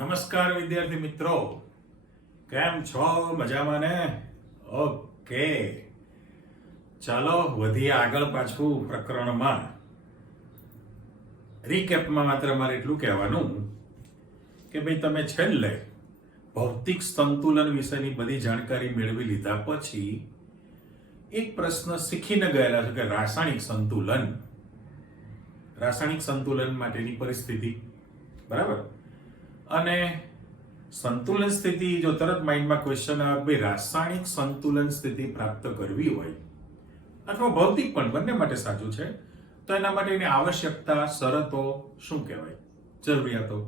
નમસ્કાર વિદ્યાર્થી મિત્રો, કેમ છો? મજામાં ને? ઓકે, ચાલો વધીએ આગળ પાછું પ્રકરણમાં. રીકેપમાં માત્ર મારે એટલું કહેવાનું કે ભાઈ તમે છેલ્લે ભૌતિક સંતુલન વિશેની બધી જાણકારી મેળવી લીધા પછી એક પ્રશ્ન શીખીને ગયેલા છો કે રાસાયણિક સંતુલન માટેની પરિસ્થિતિ, બરાબર? અને સંતુલન સ્થિતિ જો તરત માઇન્ડમાં ક્વેશ્ચન આવે ભાઈ રાસાયણિક સંતુલન સ્થિતિ પ્રાપ્ત કરવી હોય અથવા ભૌતિક પણ બંને માટે સાચું છે તો એના માટેની આવશ્યકતા, શરતો શું કહેવાય, જરૂરિયાતો?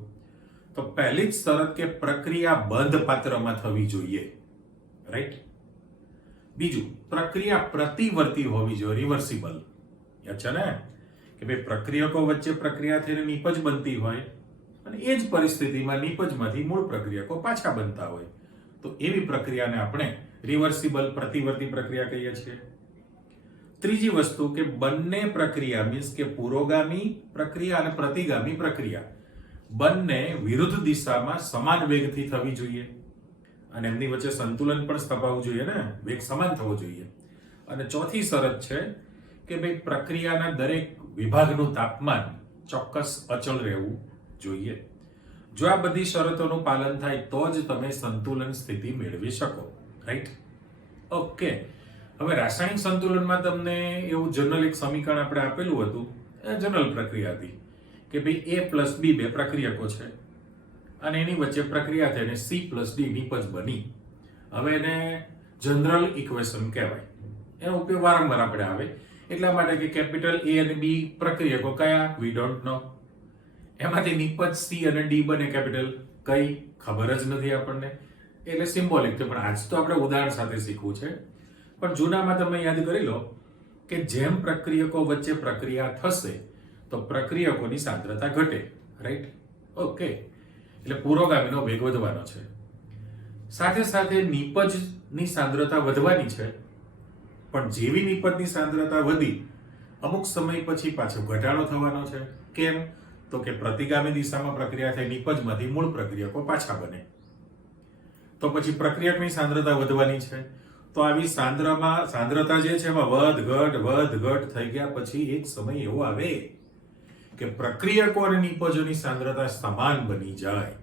તો પહેલી જ શરત કે પ્રક્રિયા બંધ પાત્રમાં થવી જોઈએ, રાઈટ? બીજું, પ્રક્રિયા પ્રતિવર્તી હોવી જોઈએ, રિવર્સિબલ. યાદ છે ને કે ભાઈ પ્રક્રિયકો વચ્ચે પ્રક્રિયા થઈને નીપજ બનતી હોય અને એ જ પરિસ્થિતિમાં નીપજમાંથી મૂળ પ્રક્રિયકો પાછા બનતા હોય તો એવી પ્રક્રિયાને આપણે રિવર્સિબલ પ્રતિવર્તી પ્રક્રિયા કહીએ છીએ. ત્રીજી વસ્તુ કે બંને પ્રક્રિયા મીન્સ કે પુરોગામી પ્રક્રિયા અને પ્રતિગામી પ્રક્રિયા બંને વિરુદ્ધ દિશામાં સમાન વેગથી થવી જોઈએ અને એમની વચ્ચે સંતુલન પણ સ્થપાવવું જોઈએ ને, વેગ સમાન થવો જોઈએ. અને ચોથી શરત છે કે ભાઈ પ્રક્રિયાના દરેક વિભાગનું તાપમાન ચોક્કસ અચળ રહેવું જોઈએ. જો આ બધી શરતોનું પાલન થાય તો જ તમે સંતુલન સ્થિતિ મેળવી શકો, રાઈટ? ઓકે, હવે રાસાયણિક સંતુલનમાં તમને એવું જનરલ એક સમીકરણ આપણે આપેલું હતું, જનરલ પ્રક્રિયા હતી કે ભાઈ A પ્લસ B બે પ્રક્રિયકો છે અને એની વચ્ચે પ્રક્રિયા થઈને C પ્લસ D નીપજ બની. હવે એને જનરલ ઇક્વેશન કહેવાય. એનો ઉપયોગ વારંવાર આપણે આવે એટલા માટે કે કેપિટલ A અને B પ્રક્રિયકો કયા, વી ડોન્ટ નો. એમાંથી નીપજ C અને D બને કેપિટલ કઈ ખબર જ નથી આપણને, એટલે સિમ્બોલિક છે. પણ આજ તો આપણે ઉદાહરણ સાથે શીખવું છે. પણ જૂનામાં તમે યાદ કરી લો કે જેમ પ્રક્રિયકો વચ્ચે પ્રક્રિયા થશે તો પ્રક્રિયકોની સાંદ્રતા ઘટે, રાઈટ? ઓકે, એટલે પુરોગામીનો વેગ વધવાનો છે. સાથે સાથે નીપજની સાંદ્રતા વધવાની છે, પણ જેવી નીપજની સાંદ્રતા વધી અમુક સમય પછી પાછો ઘટાડો થવાનો છે. કેમ? તો કે પ્રતિગામી દિશામાં પ્રક્રિયા થઈ નીપજમાંથી મૂળ પ્રક્રિયકો પાછા બને તો પછી પ્રક્રિયકની સાંદ્રતા વધવાની છે. તો આવી સાંદ્રતા જે છે એમાં વધઘટ થઈ ગયા પછી એક સમય એવો આવે કે પ્રક્રિયકો અને નીપજોની સાંદ્રતા સમાન બની જાય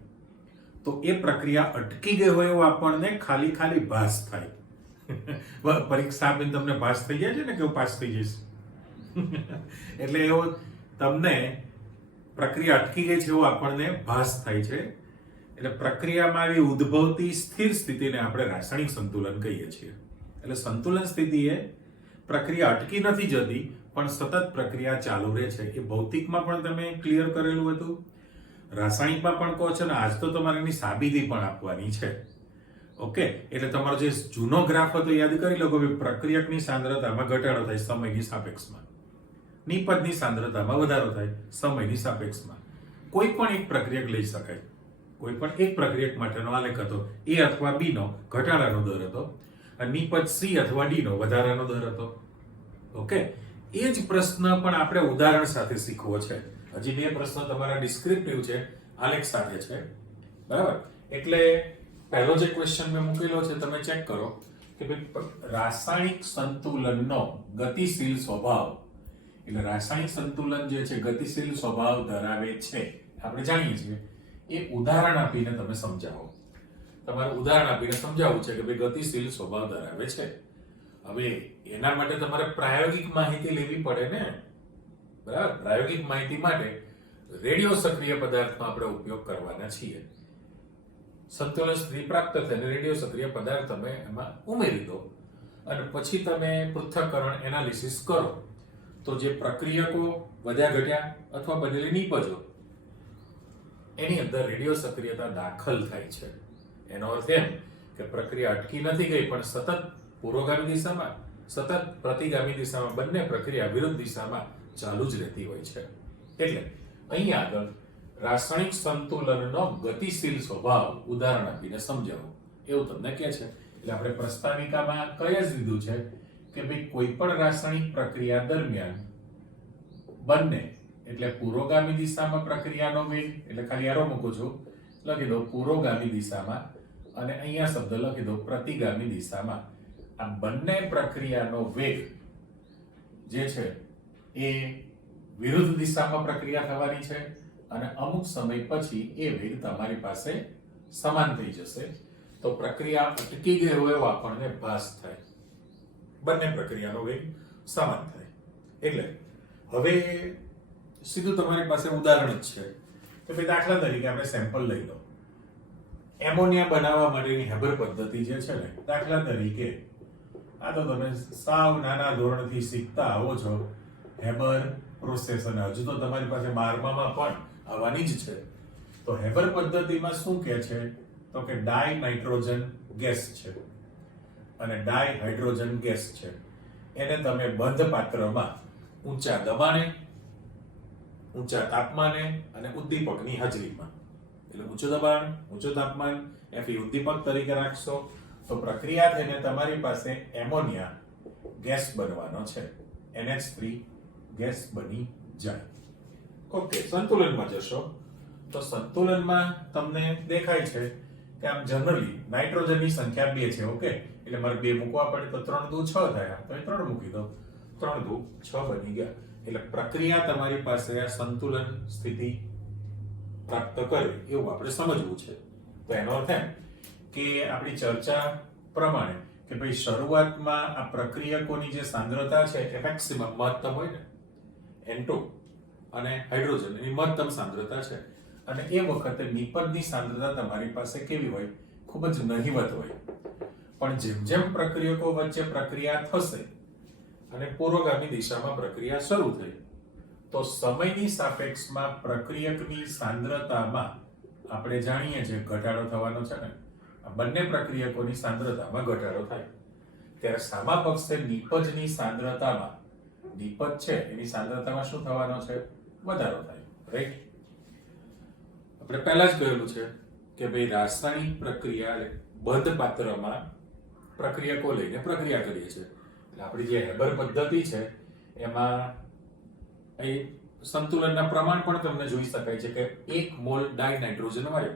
તો એ પ્રક્રિયા અટકી ગઈ હોય એવું આપણને ખાલી ભાસ થાય. પરીક્ષા આપીને તમને ભાસ થઈ જાય છે ને કે પાસ થઈ જઈશ એટલે એવો તમને પ્રક્રિયા અટકી ગઈ છે એવો આપણને ભાસ થાય છે. એટલે પ્રક્રિયામાં આવી ઉદ્ભવતી સ્થિર સ્થિતિને આપણે રાસાયણિક સંતુલન કહીએ છીએ. એટલે સંતુલન સ્થિતિ એ પ્રક્રિયા અટકી નથી જતી પણ સતત પ્રક્રિયા ચાલુ રહે છે. એ ભૌતિકમાં પણ તમે ક્લિયર કરેલું હતું, રાસાયણિકમાં પણ કહો છો ને આજ તો તમારે એની સાબિતી પણ આપવાની છે. ઓકે, એટલે તમારો જે જૂનો ગ્રાફ હતો યાદ કરી લો કે પ્રક્રિયકની સાંદ્રતામાં ઘટાડો થાય સમયની સાપેક્ષમાં, નીપજની સાંદ્રતામાં વધારો થાય સમયની સાપેક્ષમાં. કોઈ પણ એક પ્રક્રિયક લઈ શકાય, કોઈ પણ એક પ્રક્રિયક માટેનો આલેખ હતો. A અથવા B નો ઘટાડાનો દર હતો અને નીપજ C અથવા D નો વધારાનો દર હતો. ઓકે, એ જ પ્રશ્ન પણ આપણે ઉદાહરણ સાથે શીખવો છે. હજી બે પ્રશ્ન તમારા ડિસ્ક્રિપ્ટિવ છે, આલેખ સાથે છે, બરાબર? એટલે પહેલો જે ક્વેશ્ચન મેં મૂકેલો છે તમે ચેક કરો કે ભાઈ રાસાયણિક સંતુલનનો ગતિશીલ સ્વભાવ, એટલે રાસાયણિક સંતુલન જે છે ગતિશીલ સ્વભાવ ધરાવે છે આપણે જાણીએ છીએ. એ ઉદાહરણ આપીને તમે સમજાવો. તમારે ઉદાહરણ આપીને સમજાવવું છે કે ભાઈ ગતિશીલ સ્વભાવ ધરાવે છે. હવે એના માટે તમારે પ્રાયોગિક માહિતી લેવી પડે ને, બરાબર? પ્રાયોગિક માહિતી માટે રેડિયો સક્રિય પદાર્થનો આપણે ઉપયોગ કરવાના છીએ. સંતુલન સ્થિતિ પ્રાપ્ત થઈને રેડિયો સક્રિય પદાર્થ તમે એમાં ઉમેરી દો અને પછી તમે પૃથ્થકરણ એનાલિસિસ કરો તો જે પ્રક્રિયકો વધ્યા ઘટ્યા અથવા બનેલી નીપજો એની અંદર રેડિયો સક્રિયતા દાખલ થાય છે. એનો અર્થ એમ કે પ્રક્રિયા અટકી નથી ગઈ પણ સતત પુરોગામી દિશામાં સતત પ્રતિગામી દિશામાં બંને પ્રક્રિયા વિરુદ્ધ દિશામાં ચાલુ જ રહેતી હોય છે. એટલે અહીં આગળ રાસાયણિક સંતુલનનો ગતિશીલ સ્વભાવ ઉદાહરણ આપીને સમજાવો એવું તમને કહે છે. એટલે આપણે પ્રસ્તાવિકામાં કહી જ દીધું છે કે ભાઈ કોઈ પણ રાસાયણિક પ્રક્રિયા દરમિયાન બંને એટલે પુરોગામી દિશામાં પ્રક્રિયાનો વેગ એટલે ખાલી એરો મૂકું છું લખી દો પુરોગામી દિશામાં અને અહીંયા શબ્દ લખી દો પ્રતિગામી દિશામાં. આ બંને પ્રક્રિયાનો વેગ જે છે એ વિરુદ્ધ દિશામાં પ્રક્રિયા થવાની છે અને અમુક સમય પછી એ વેગ તમારી પાસે સમાન થઈ જશે. તો પ્રક્રિયા અટકી ગઈ હોય એવો આપણને ભાસ થાય. બંને પ્રક્રિયાનો વેગ સમાન થાય. એટલે હવે સીધું તમારી પાસે ઉદાહરણ જ છે કે ભાઈ દાખલા તરીકે આપણે સેમ્પલ લઈ લો. એમોનિયા બનાવવા માટેની હેબર પદ્ધતિ જે છે ને, દાખલા તરીકે આ તો તમે સાવ નાના ધોરણથી શીખતા આવો છો હેબર પ્રોસેસ, અને હજુ તો તમારી પાસે 12મામાં પણ આવવાની જ છે. તો હેબર પદ્ધતિમાં શું કહે છે તો કે ડાય નાઇટ્રોજન ગેસ છે અને ડાય હાઇડ્રોજન ગેસ છે. એને તમે બંધ પાત્રમાં ઊંચા દબાણે, ઊંચા તાપમાને અને ઉદ્દીપકની હાજરીમાં, એટલે ઊંચું દબાણ, ઊંચું તાપમાન, Fe ઉદ્દીપક તરીકે રાખશો તો પ્રક્રિયા થઈને તમારી પાસે એમોનિયા ગેસ બનવાનો છે. NH3 ગેસ બની જાય. ઓકે, સંતુલનમાં જશો તો સંતુલનમાં તમને દેખાય છે કે આમ જનરલી નાઇટ્રોજનની સંખ્યા 2 છે. ઓકે, એટલે મારે 2 મૂકવા પડે તો 3 દુ 6 થયા, તો 3 મૂકી દો, 3 દુ 6 બની ગયા. એટલે પ્રક્રિયા તમારી પાસે આ સંતુલન સ્થિતિ પ્રાપ્ત કરે એવું આપણે સમજવું છે. તો એનો અર્થ એમ કે આપણી ચર્ચા પ્રમાણે કે ભાઈ શરૂઆતમાં આ પ્રક્રિયકોની જે સાંદ્રતા છે એ મેક્સિમમ મહત્તમ હોય ને, N2 અને હાઇડ્રોજન એની મહત્તમ સાંદ્રતા છે, અને એ વખતે નિપજની સાંદ્રતા તમારી પાસે કેવી હોય? ખૂબ જ નહિવત હોય. પણ જેમ જેમ પ્રક્રિયકો વચ્ચે પ્રક્રિયા થશે અને પૂર્વગામી દિશામાં પ્રક્રિયા શરૂ થઈ તો સમયની સાપેક્ષમાં પ્રક્રિયકની સાંદ્રતામાં આપણે જાણીએ છીએ ઘટાડો થવાનો છે ને. આ બંને પ્રક્રિયકોની સાંદ્રતામાં ઘટાડો થાય ત્યારે સામા પક્ષે નિપજની સાંદ્રતામાં, નિપજ છે એની સાંદ્રતામાં શું થવાનો છે? વધારો થાય. રાઈટ? આપણે પહેલા જ કહેલું છે કે ભાઈ રાસાયણિક પ્રક્રિયા બંધ પાત્રમાં પ્રક્રિયકો લઈને પ્રક્રિયા કરીએ છીએ. એટલે આપણી જે હેબર પદ્ધતિ છે એમાં એ સંતુલનના પ્રમાણ પણ તમને જોઈ શકાય છે કે 1 મોલ ડાય નાઇટ્રોજન વાયુ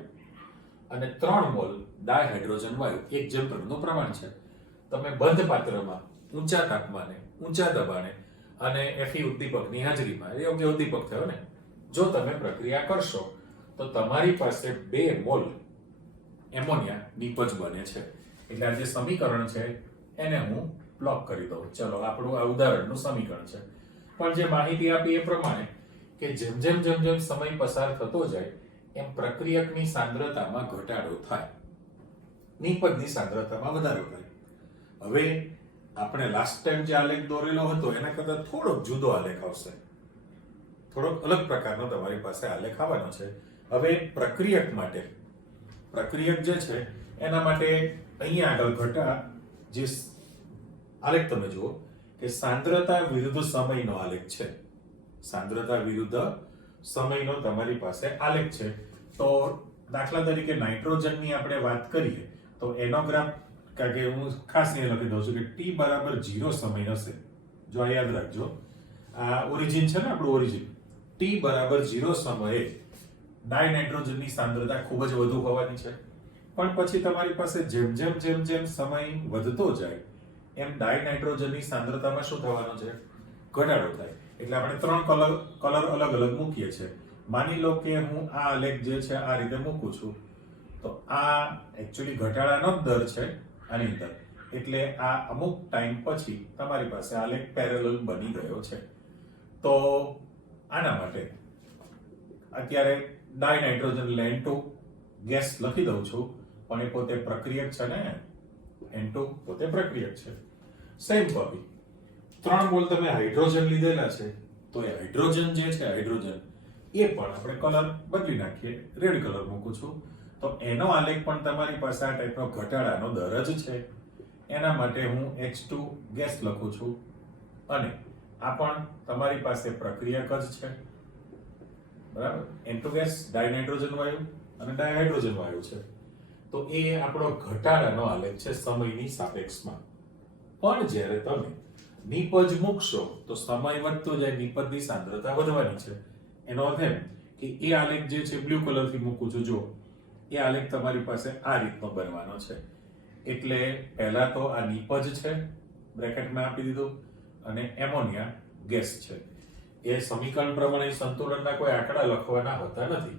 અને 3 મોલ ડાય હાઇડ્રોજન વાયુ 1:3 નું પ્રમાણ છે. તમે બંધ પાત્રમાં ઊંચા તાપમાને, ઊંચા દબાણે અને Fe ઉદ્દીપકની હાજરીમાં, યોગ્ય ઉદ્દીપક થયો ને, જો તમે પ્રક્રિયા કરશો તો તમારી પાસે 2 મોલ એમોનિયા નિપજ બને છે. એટલે આ જે સમીકરણ છે એને હું બ્લોક કરી દઉં. ચલો, આપણું આ ઉદાહરણનું સમીકરણ છે. પણ જે માહિતી આપી એ પ્રમાણે કે જેમ જેમ સમય પસાર થતો જાય એમ પ્રક્રિયકની સાંદ્રતામાં ઘટાડો થાય, નિપજની સાંદ્રતામાં વધારો થાય. હવે આપણે લાસ્ટ ટાઈમ જે આલેખ દોરેલો હતો એના કરતાં થોડોક જુદો આલેખ આવશે, થોડોક અલગ પ્રકારનો તમારી પાસે આલેખ આવવાનો છે. હવે પ્રક્રિયક માટે, પ્રક્રિયક જે છે એના માટે અહીંયા આગળ ઘટા જે આલેખ તમે જુઓ કે સાંદ્રતા વિરુદ્ધ સમયનો આલેખ છે. સાંદ્રતા વિરુદ્ધ સમયનો તમારી પાસે આલેખ છે. તો દાખલા તરીકે નાઇટ્રોજનની આપણે વાત કરીએ તો એનો ગ્રાફ, કારણ કે હું ખાસ એ લખી દઉં છું કે t બરાબર 0 સમય હશે. જો આ યાદ રાખજો, આ ઓરિજિન છે ને આપણું ઓરિજિન, t બરાબર 0 સમયે ડાય નાઇટ્રોજનની સાંદ્રતા ખૂબ જ વધુ હોવાની છે. પણ પછી તમારી પાસે જેમ જેમ સમય વધતો જાય એમ ડાય નાઇટ્રોજનની સાંદ્રતામાં શું થવાનો છે? ઘટાડો થાય. એટલે આપણે 3 કલર અલગ અલગ મૂકીએ છીએ. માની લો કે હું આ આલેખ જે છે આ રીતે મૂકું છું તો આ એકચ્યુઅલી ઘટાડાનો જ દર છે આની અંદર. એટલે આ અમુક ટાઈમ પછી તમારી પાસે આલેખ પેરેલલ બની ગયો છે. તો આના માટે અત્યારે ડાય નાઇટ્રોજન N2 ગેસ લખી દઉં છું, પણ એ પોતે પ્રક્રિયક છે ને, N2 પોતે પ્રક્રિયક છે. સેમ કોપી 3 મોલ તમે હાઇડ્રોજન લીધેલા છે તો એ હાઇડ્રોજન જે છે, હાઇડ્રોજન એ પણ આપણે કલર બદલી નાખીએ, રેડ કલર મૂકું છું. તો એનો આલેખ પણ તમારી પાસે આ ટાઈપનો ઘટાડાનો દર જ છે. એના માટે હું H2 ગેસ લખું છું અને આ પણ તમારી પાસે પ્રક્રિયક જ છે. બરાબર? N2 ગેસ ડાય નાઇટ્રોજન વાયુ અને ડાય હાઇડ્રોજન વાયુ છે. તો એ આપણો ઘટાડાનો આલેખ છે સમયની સાપેક્ષમાં. પણ જ્યારે તમે નિપજ મૂકશો તો સમય વધતો જાય, નિપજની સાંદ્રતા વધવાની છે. એનો અર્થ એમ કે એ આલેખ જે છે બ્લુ કલરથી મૂકું છું, જો એ આલેખ તમારી પાસે આ રીતનો બનવાનો છે. એટલે પહેલા તો આ નિપજ છે, બ્રેકેટમાં આપી દીધું, અને એમોનિયા ગેસ છે. એ સમીકરણ પ્રમાણે સંતુલનના કોઈ આંકડા લખવાના હોતા નથી.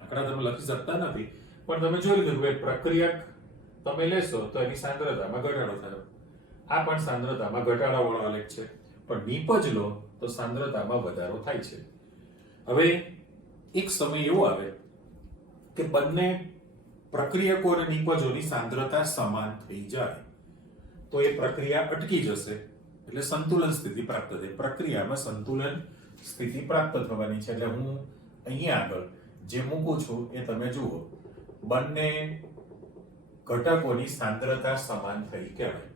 આંકડા તમે લખી શકતા નથી, પણ તમે જોઈ લીધું કે પ્રક્રિયા તમે લેશો તો એની સાંદ્રતામાં ઘટાડો થયો. આ પણ સાંદ્રતામાં ઘટાડાવાળો આલેખ છે, પણ નિપજ લો તો સાંદ્રતામાં વધારો થાય છે. હવે એક સમય એવો આવે કે બંને પ્રક્રિયકો અને નિપજોની સાંદ્રતા સમાન થઈ જાય તો એ પ્રક્રિયા અટકી જશે, એટલે સંતુલન સ્થિતિ પ્રાપ્ત થાય. પ્રક્રિયામાં સંતુલન સ્થિતિ પ્રાપ્ત થવાની છે. એટલે હું અહીંયા આગળ જે મૂકું છું એ તમે જુઓ, બંને ઘટકોની સાંદ્રતા સમાન થઈ કહેવાય.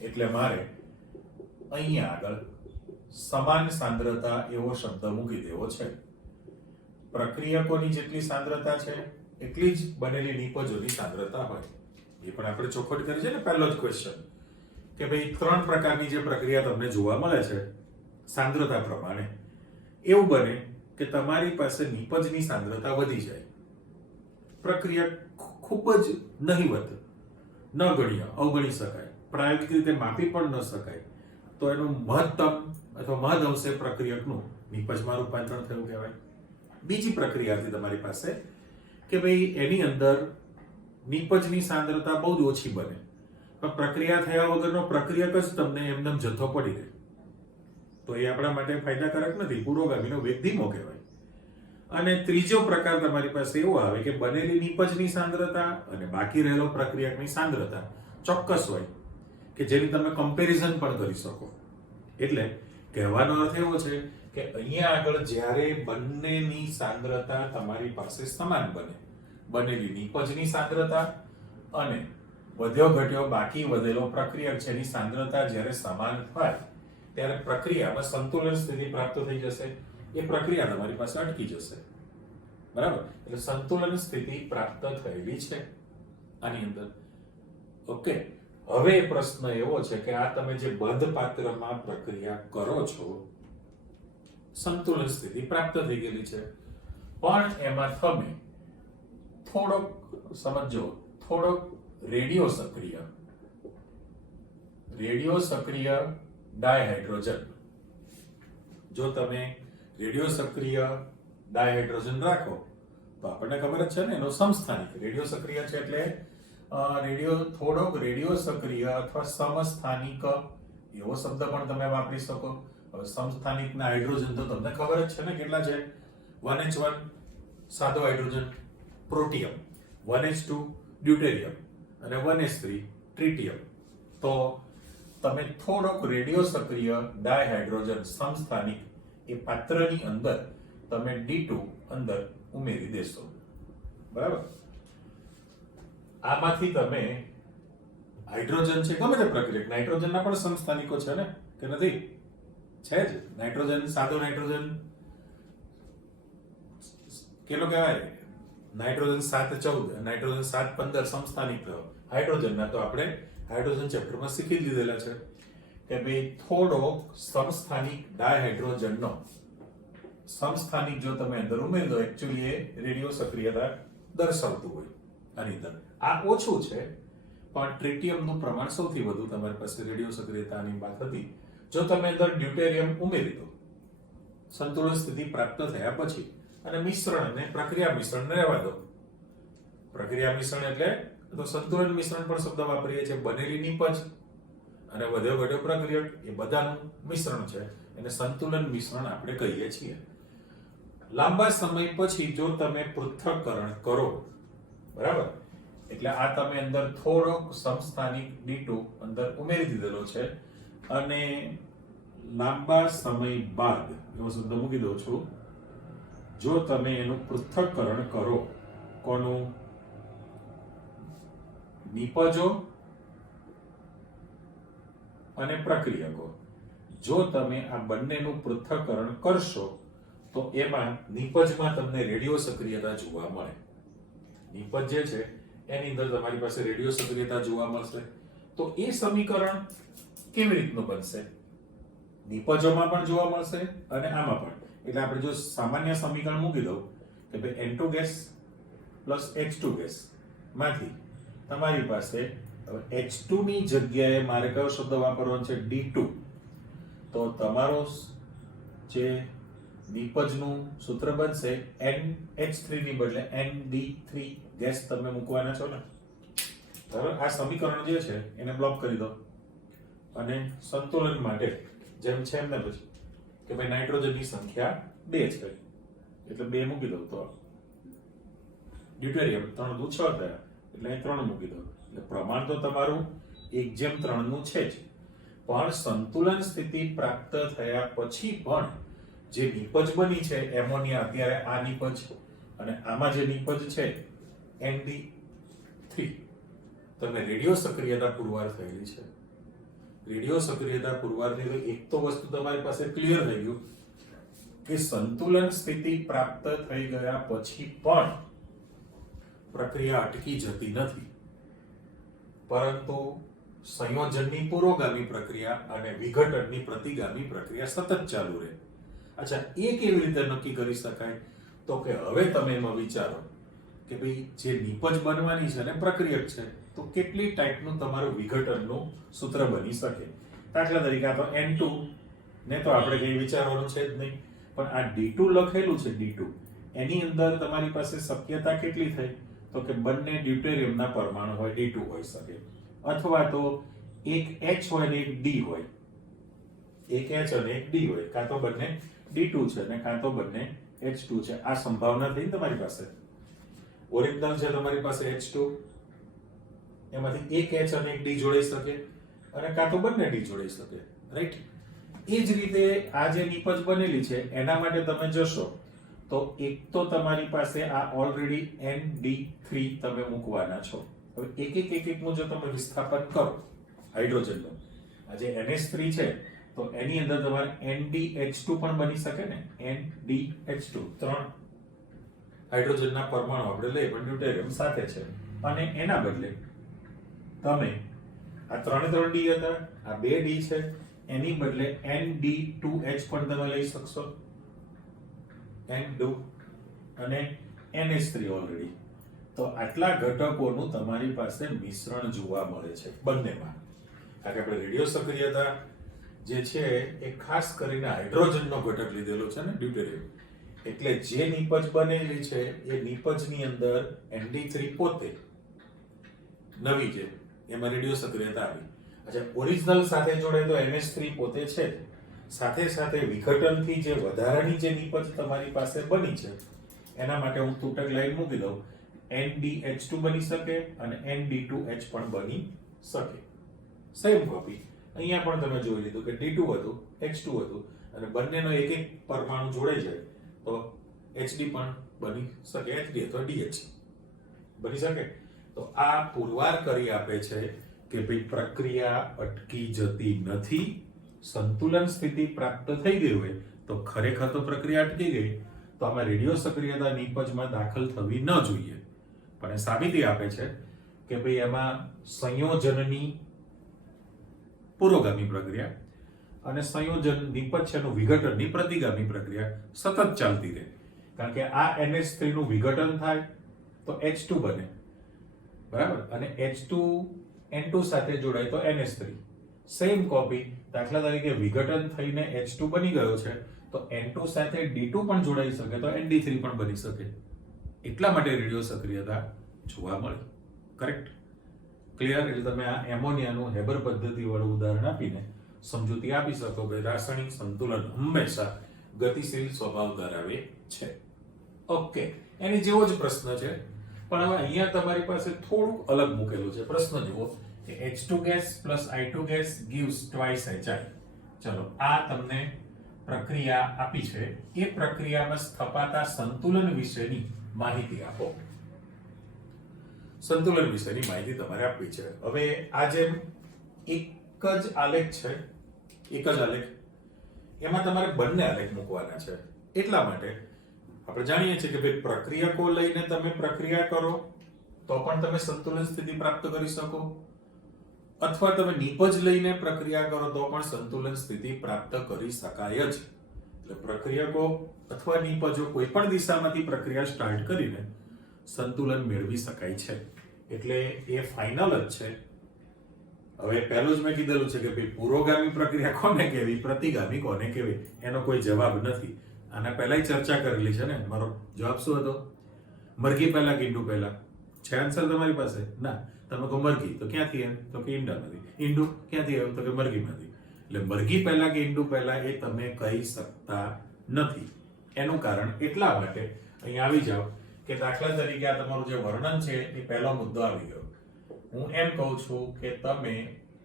એટલે મારે અહીંયા આગળ સમાન સાંદ્રતા એવો શબ્દ મૂકી દેવો છે. પ્રક્રિયકોની જેટલી સાંદ્રતા છે એટલી જ બનેલી નિપજોની સાંદ્રતા હોય. એ પણ આપણે ચોખવટ કરી છે ને પહેલો જ ક્વેશ્ચન, કે ભાઈ 3 પ્રકારની જે પ્રક્રિયા તમને જોવા મળે છે સાંદ્રતા પ્રમાણે, એવું બને કે તમારી પાસે નિપજની સાંદ્રતા વધી જાય. પ્રક્રિયા ખૂબ જ નહિવત, નગણ્ય, અવગણી શકાય, પ્રાયોગિક રીતે માપી પણ ન શકાય, તો એનું મહત્તમ અથવા મહદ અંશે પ્રક્રિયકનું નિપજમાં રૂપાંતરણ થયું કહેવાય. બીજી પ્રક્રિયા હતી તમારી પાસે કે ભાઈ એની અંદર નિપજની સાંદ્રતા બહુ જ ઓછી બને, પણ પ્રક્રિયા થયા વગરનો પ્રક્રિયક જ તમને એમને જથ્થો પડી રહે, તો એ આપણા માટે ફાયદાકારક નથી, પુરોગામીનો વેગ ધીમો કહેવાય. અને ત્રીજો પ્રકાર તમારી પાસે એવો આવે કે બનેલી નિપજની સાંદ્રતા અને બાકી રહેલો પ્રક્રિયકની સાંદ્રતા ચોક્કસ હોય કે જેની તમે કમ્પેરિઝન પણ કરી શકો. એટલે કહેવાનો અર્થ એવો છે કે અહીંયા આગળ જ્યારે બંનેની સાંદ્રતા તમારી પાસે સમાન બને, બનેલી નિપજની સાંદ્રતા અને વધ્યો ઘટ્યો બાકી વધેલો પ્રક્રિયક છે એની સાંદ્રતા જ્યારે સમાન થાય ત્યારે પ્રક્રિયામાં સંતુલન સ્થિતિ પ્રાપ્ત થઈ જશે. એ પ્રક્રિયા તમારી પાસે અટકી જશે. બરાબર? એટલે સંતુલન સ્થિતિ પ્રાપ્ત થયેલી છે આની અંદર. ઓકે, હવે પ્રશ્ન એવો છે કે આ તમે જે બંધ પાત્રમાં પ્રક્રિયા કરો છો, સંતુલન સ્થિતિ પ્રાપ્ત થઈ ગયેલી છે, પણ એમાં તમે થોડોક સમજો, થોડોક રેડિયો સક્રિય ડાયહાઇડ્રોજન, જો તમે રેડિયો સક્રિય ડાયહાઇડ્રોજન રાખો તો આપણને ખબર જ છે ને એનો સમસ્થાનિક. રેડિયો સક્રિય છે એટલે થોડોક રેડિયો સક્રિય અથવા સમસ્થાનિક એવો શબ્દ પણ તમે વાપરી શકો. હવે સમસ્થાનિકના હાઇડ્રોજન તો તમને ખબર જ છે ને કેટલા છે. 1H1 સાદો હાઇડ્રોજન પ્રોટિયમ, 1H2 ડ્યુટેરિયમ અને 1H3 ટ્રિટિયમ. તો તમે થોડોક રેડિયો સક્રિય ડાયહાઇડ્રોજન સમસ્થાનિક એ પાત્રની અંદર તમે D2 અંદર ઉમેરી દેશો. બરાબર? આમાંથી તમે હાઇડ્રોજન છે, ગમે તે પ્રક્રિયક, નાઇટ્રોજનના પણ સમસ્થાનિકો છે ને, કે નથી? છે જ. નાઇટ્રોજન, સાદો નાઇટ્રોજન કેટલો કહેવાય? નાઇટ્રોજન 714, નાઇટ્રોજન 715 સમસ્થાનિક થયો. હાઇડ્રોજનના તો આપણે હાઇડ્રોજન ચેપ્ટરમાં શીખી લીધેલા છે કે ભાઈ થોડો સમસ્થાનિક ડાયહાઇડ્રોજનનો સમસ્થાનિક જો તમે અંદર ઉમેરી દો, એકચ્યુઅલી એ રેડિયો સક્રિયતા દર્શાવતું હોય આની અંદર. આ ઓછું છે, પણ ટ્રિટિયમનું પ્રમાણ સૌથી વધુ તમારી પાસે રેડિયો સક્રિયતાની વાત હતી. જો તમે અંદર ડ્યુટેરિયમ ઉમેરી દો સંતુલન સ્થિતિ પ્રાપ્ત થયા પછી, અને મિશ્રણને પ્રક્રિયા મિશ્રણને રહેવા દો. પ્રક્રિયા મિશ્રણ એટલે તો સંતુલન મિશ્રણ પણ શબ્દ વાપરીએ છીએ. બનેલી નિપજ અને વધ્યો ઘટ્યો પ્રક્રિયક એ બધાનું મિશ્રણ છે, એને સંતુલન મિશ્રણ આપણે કહીએ છીએ. લાંબા સમય પછી જો તમે પૃથ્થકરણ કરો, બરાબર, એટલે આ તમે અંદર થોડોક સમસ્થાનિક D2 અંદર ઉમેરી દીધેલો છે, અને લાંબા સમય બાદ એવો શબ્દ મૂકી દઉં છું, જો તમે એનું પૃથ્થકરણ કરો, કોનું? નિપજો અને પ્રક્રિયકો. જો તમે આ બંનેનું પૃથ્થકરણ કરશો તો એમાં નિપજમાં તમને રેડિયો સક્રિયતા જોવા મળે. નિપજ જે છે એની અંદર તમારી પાસે રેડિયો સક્રિયતા જોવા મળશે. તો એ સમીકરણ કેવી રીતનું બનશે? નિપજોમાં પણ જોવા મળશે અને આમાં પણ. એટલે આપણે જો સામાન્ય સમીકરણ મૂકી દઉં કે ભાઈ N2 gas plus H2 gas માંથી તમારી પાસે હવે H2 ની જગ્યાએ મારે કયો શબ્દ વાપરવાનો છે D2, તો તમારો જે નિપજનું સૂત્ર બનશે NH3 ની બદલે ND3 ગેસ તમે મૂકવાના છો ને. બરાબર, આ સમીકરણ જે છે એને બ્લોક કરી દો અને સંતુલન માટે જેમ છે એમને પછી કે ભાઈ નાઇટ્રોજનની સંખ્યા 2 છે એટલે 2 મૂકી દો, તો ડ્યુટેરિયમ 3 દુ 6 થયા એટલે અહીં 3 મૂકી દો, એટલે પ્રમાણ તો તમારું 1:3 નું છે જ, પણ સંતુલન સ્થિતિ પ્રાપ્ત થયા પછી પણ જે નિપજ બની છે એમોનિયા, અત્યારે આ નિપજ અને આમાં જે નિપજ છે ND3, તમે રેડિયો સક્રિયતા પુરવાર થયેલી છે. રેડિયો સક્રિયતા પુરવારની એક તો વસ્તુ તમારી પાસે ક્લિયર થઈ ગયું કે સંતુલન સ્થિતિ પ્રાપ્ત થઈ ગયા પછી પણ પ્રક્રિયા અટકી જતી નથી, પરંતુ સંયોજનની પુરોગામી પ્રક્રિયા અને વિઘટનની પ્રતિગામી પ્રક્રિયા સતત ચાલુ રહે. અચ્છા, એ કેવી રીતે નક્કી કરી શકાય? તો કે હવે તમે એમાં વિચારો કે ભાઈ જે નિપજ બનવાની છે ને પ્રક્રિયક છે, તો કેટલી ટાઈપનું તમારું વિઘટનનું સૂત્ર બની શકે. દાખલા તરીકે આ તો N2 ને તો આપણે કઈ વિચારવાનું છે જ નહીં, પણ આ D2 લખેલું છે, D2 એની અંદર તમારી પાસે શક્યતા કેટલી થઈ? તો કે બંને ડ્યુટેરિયમના પરમાણુ હોય, D2 હોઈ શકે, અથવા તો એક H હોય ને એક D હોય, એક H અને એક D હોય, કાં તો બંને D2 છે ને કાં તો બંને H2 છે. આ સંભાવના થઈ તમારી પાસે. ઓરિજિનલ છે તમારી પાસે H2, એમાંથી એક H અને એક D જોડાઈ શકે, અને કાં તો બંને D જોડાઈ શકે, રાઈટ? એ જ રીતે આ જે નિપજ બનેલી છે એના માટે તમે જશો તો એક તો તમારી પાસે આ ઓલરેડી ND3 તમે મૂકવાના છો. હવે એક મુજબ તમે વિસ્થાપન કરો હાઇડ્રોજનનું. આ જે NH3 છે તો એની અંદર તમારે NDH2 પણ બની શકે ને, NDH2 ત્રણ હાઇડ્રોજનના પરમાણુ આપણે લઈએ પણ ડ્યુટેરિયમ સાથે છે, અને એના બદલે તમે આ 3 D હતા, આ 2 D છે, એની બદલે ND2H પણ તમે લઈ શકશો, N2 અને NH3 ઓલરેડી. તો આટલા ઘટકોનું તમારી પાસે મિશ્રણ જોવા મળે છે બંનેમાં. કારણ કે આપણે રેડિયો સક્રિયતા જે છે એ ખાસ કરીને હાઇડ્રોજનનો ઘટક લીધેલો છે ને, ડ્યુટેરિયમ. એટલે જે નિપજ બનેલી છે એ નિપજની અંદર ND3 પોતે નવી છે, એમાં રેડિયો સક્રિયતા આવી. અચ્છા, ઓરિજિનલ સાથે જોડે તો NH3 પોતે છે, સાથે સાથે વિઘટનથી જે વધારાની જે નિપજ તમારી પાસે બની છે એના માટે હું તૂટક લાઈન મૂકી દઉં, NDH2 બની શકે અને ND2H પણ બની શકે. સેમ કોપી અહીંયા પણ તમે જોઈ લીધું કે D2 હતું, H2 હતું, અને બંનેનો એક એક પરમાણુ જોડાઈ જાય તો HD પણ બની શકે, HD અથવા DH બની શકે. તો આ પુરવાર કરી આપે છે કે ભાઈ પ્રક્રિયા અટકી જતી નથી. સંતુલન સ્થિતિ પ્રાપ્ત થઈ ગઈ હોય તો ખરેખર તો પ્રક્રિયા અટકી ગઈ, તો આમાં રેડિયો સક્રિયતા નિપજમાં દાખલ થવી ન જોઈએ, પણ એ સાબિતી આપે છે કે ભાઈ એમાં સંયોજનની પુરોગામી પ્રક્રિયા અને સંયોજન નિપજ છે એનું વિઘટનની પ્રતિગામી પ્રક્રિયા સતત ચાલતી રહે. કારણ કે આ NH3 નું વિઘટન થાય તો H2 બને, બરાબર, અને H2 N2 સાથે જોડાય તો NH3. સેમ કોપી, દાખલા તરીકે વિઘટન થઈને H2 બની ગયો છે તો N2 સાથે D2 પણ જોડાઈ શકે તો ND3 પણ બની શકે. એટલા માટે રેડિયો સક્રિયતા જોવા મળે. કરેક્ટ? ક્લિયર? એટલે તમે આ એમોનિયાનું હેબર પદ્ધતિ વાળું ઉદાહરણ આપીને સમજૂતી આપી શકો કે રાસાયણિક સંતુલન હંમેશા ગતિશીલ સ્વભાવ ધરાવે છે. ઓકે, એની જેવો જ પ્રશ્ન છે, પણ હવે અહીંયા તમારી પાસે થોડુંક અલગ મૂકેલું છે. પ્રશ્ન જુઓ કે H2 gas plus I2 gas gives twice HI. ચલો, આ તમને પ્રક્રિયા આપી છે, એ પ્રક્રિયામાં સ્થપાતા સંતુલન વિશેની માહિતી આપો. સંતુલન વિશેની માહિતી તમારે આપવી છે. હવે આ જેમ એક જ આલેખ છે, એક જ આલેખ, એમાં તમારે બંને આલેખ મૂકવાના છે. એટલા માટે આપણે જાણીએ છીએ કે ભાઈ પ્રક્રિયકો લઈને તમે પ્રક્રિયા કરો તો પણ તમે સંતુલન સ્થિતિ પ્રાપ્ત કરી શકો, અથવા તમે નિપજ લઈને પ્રક્રિયા કરો તો પણ સંતુલન સ્થિતિ પ્રાપ્ત કરી શકાય જ. એટલે પ્રક્રિયકો અથવા નિપજો કોઈ પણ દિશામાંથી પ્રક્રિયા સ્ટાર્ટ કરીને સંતુલન મેળવી શકાય છે. એટલે એ ફાઇનલ જ છે. હવે પહેલું જ મેં કીધેલું છે કે ભાઈ પુરોગામી પ્રક્રિયા કોને કહેવી, પ્રતિગામી કોને કહેવી, એનો કોઈ જવાબ નથી. આના પહેલા ચર્ચા કરેલી છે ને. મારો જવાબ શું હતો? મરઘી પહેલા કે ઈંડું પહેલા? છે આન્સર તમારી પાસે? ના. તમે કહો મરઘી, તો ક્યાંથી એમ? તો કે ઈંડામાંથી. ઈંડું ક્યાંથી આવ્યું? તો કે મરઘીમાંથી. એટલે મરઘી પહેલા કે ઈંડું પહેલા એ તમે કહી શકતા નથી. એનું કારણ એટલા માટે અહીં આવી જાઓ કે દાખલા તરીકે આ તમારું જે વર્ણન છે એ પહેલો મુદ્દો આવી ગયો. હું એમ કહું છું કે તમે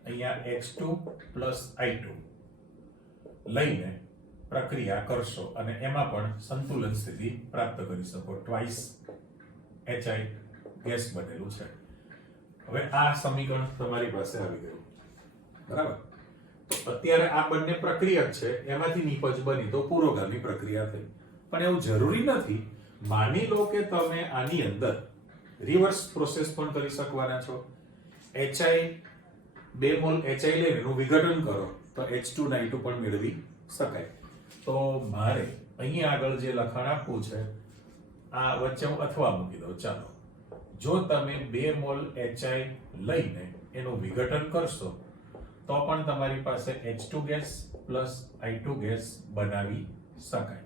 અહીંયા x2 + i2 લઈને પ્રક્રિયા કરશો અને એમાં પણ સંતુલન સ્થિતિ પ્રાપ્ત કરી શકો. ટ્વાઇસ HI ગેસ બનેલું છે. હવે આ સમીકરણ તમારી પાસે આવી ગયું, બરાબર? તો અત્યારે આ બંને પ્રક્રિયા છે, એમાંથી નિપજ બની તો પુરોગામી પ્રક્રિયા થઈ. પણ એવું જરૂરી નથી. માની લો કે તમે આની અંદર રિવર્સ પ્રોસેસ પણ કરી શકવાના છો. HI 2 મોલ HI લઈને એનું વિઘટન કરો તો H2 ને I2 પણ મેળવી શકાય. તો મારે અહીં આગળ જે લખાણ આપવું છે આ વચ્ચે હું અથવા મૂકી દઉં. ચાલો, જો તમે 2 મોલ HI લઈને એનું વિઘટન કરશો તો પણ તમારી પાસે H2 gas plus I2 gas બનાવી શકાય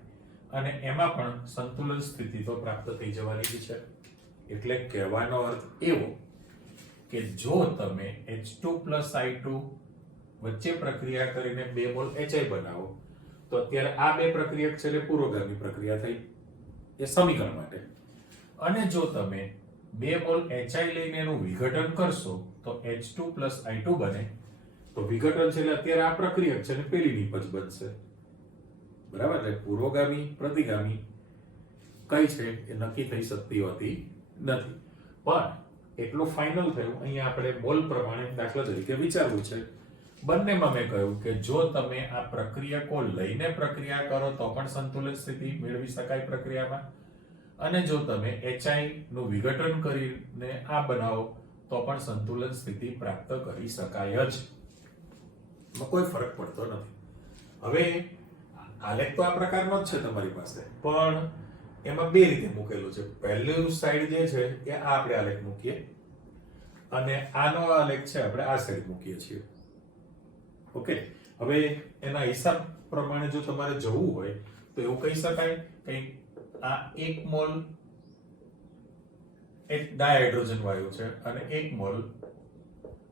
અને એમાં પણ સંતુલન સ્થિતિ તો પ્રાપ્ત થઈ જવાની છે. એટલે કહેવાનો અર્થ એવો કે જો તમે H2 પ્લસ I2 વચ્ચે પ્રક્રિયા કરીને 2 મોલ HI બનાવો તો અત્યારે આ બે પ્રક્રિયા છે એટલે પુરોગામી પ્રક્રિયા થઈ એ સમીકરણ માટે. અને જો તમે 2 મોલ HI લઈને એનું વિઘટન કરશો તો H2 પ્લસ I2 બને. તો વિઘટન છે એટલે અત્યારે આ પ્રક્રિયા છે અને પેલી નિપજ બનશે, બરાબર? એટલે પુરોગામી પ્રતિગામી કઈ છે એ નક્કી થઈ શકતી હોતી નથી. પણ એટલું ફાઇનલ થયું. અહીંયા આપણે મોલ પ્રમાણે દાખલા તરીકે વિચારવું છે. બંનેમાં મેં કહ્યું કે જો તમે આ પ્રક્રિયકો લઈને પ્રક્રિયા કરો તો પણ સંતુલિત સ્થિતિ મેળવી શકાય પ્રક્રિયામાં, અને જો તમે HI નું વિઘટન કરીને આ બનાવો તો પણ સંતુલન સ્થિતિ પ્રાપ્ત કરી શકાય જ. કોઈ ફરક પડતો નથી. હવે આલેખ તો આ પ્રકારનો જ છે તમારી પાસે, પણ એમાં બે રીતે મૂકેલું છે. પહેલું સાઈડ જે છે એ આ આપણે આલેખ મૂકીએ અને આનો આલેખ છે આપણે આ સાઈડ મૂકીએ છીએ. ઓકે, હવે એના હિસાબ પ્રમાણે જો તમારે જવું હોય તો એવું કહી શકાય કે આ 1 મોલ એક ડાયહાઇડ્રોજન વાયુ છે અને 1 મોલ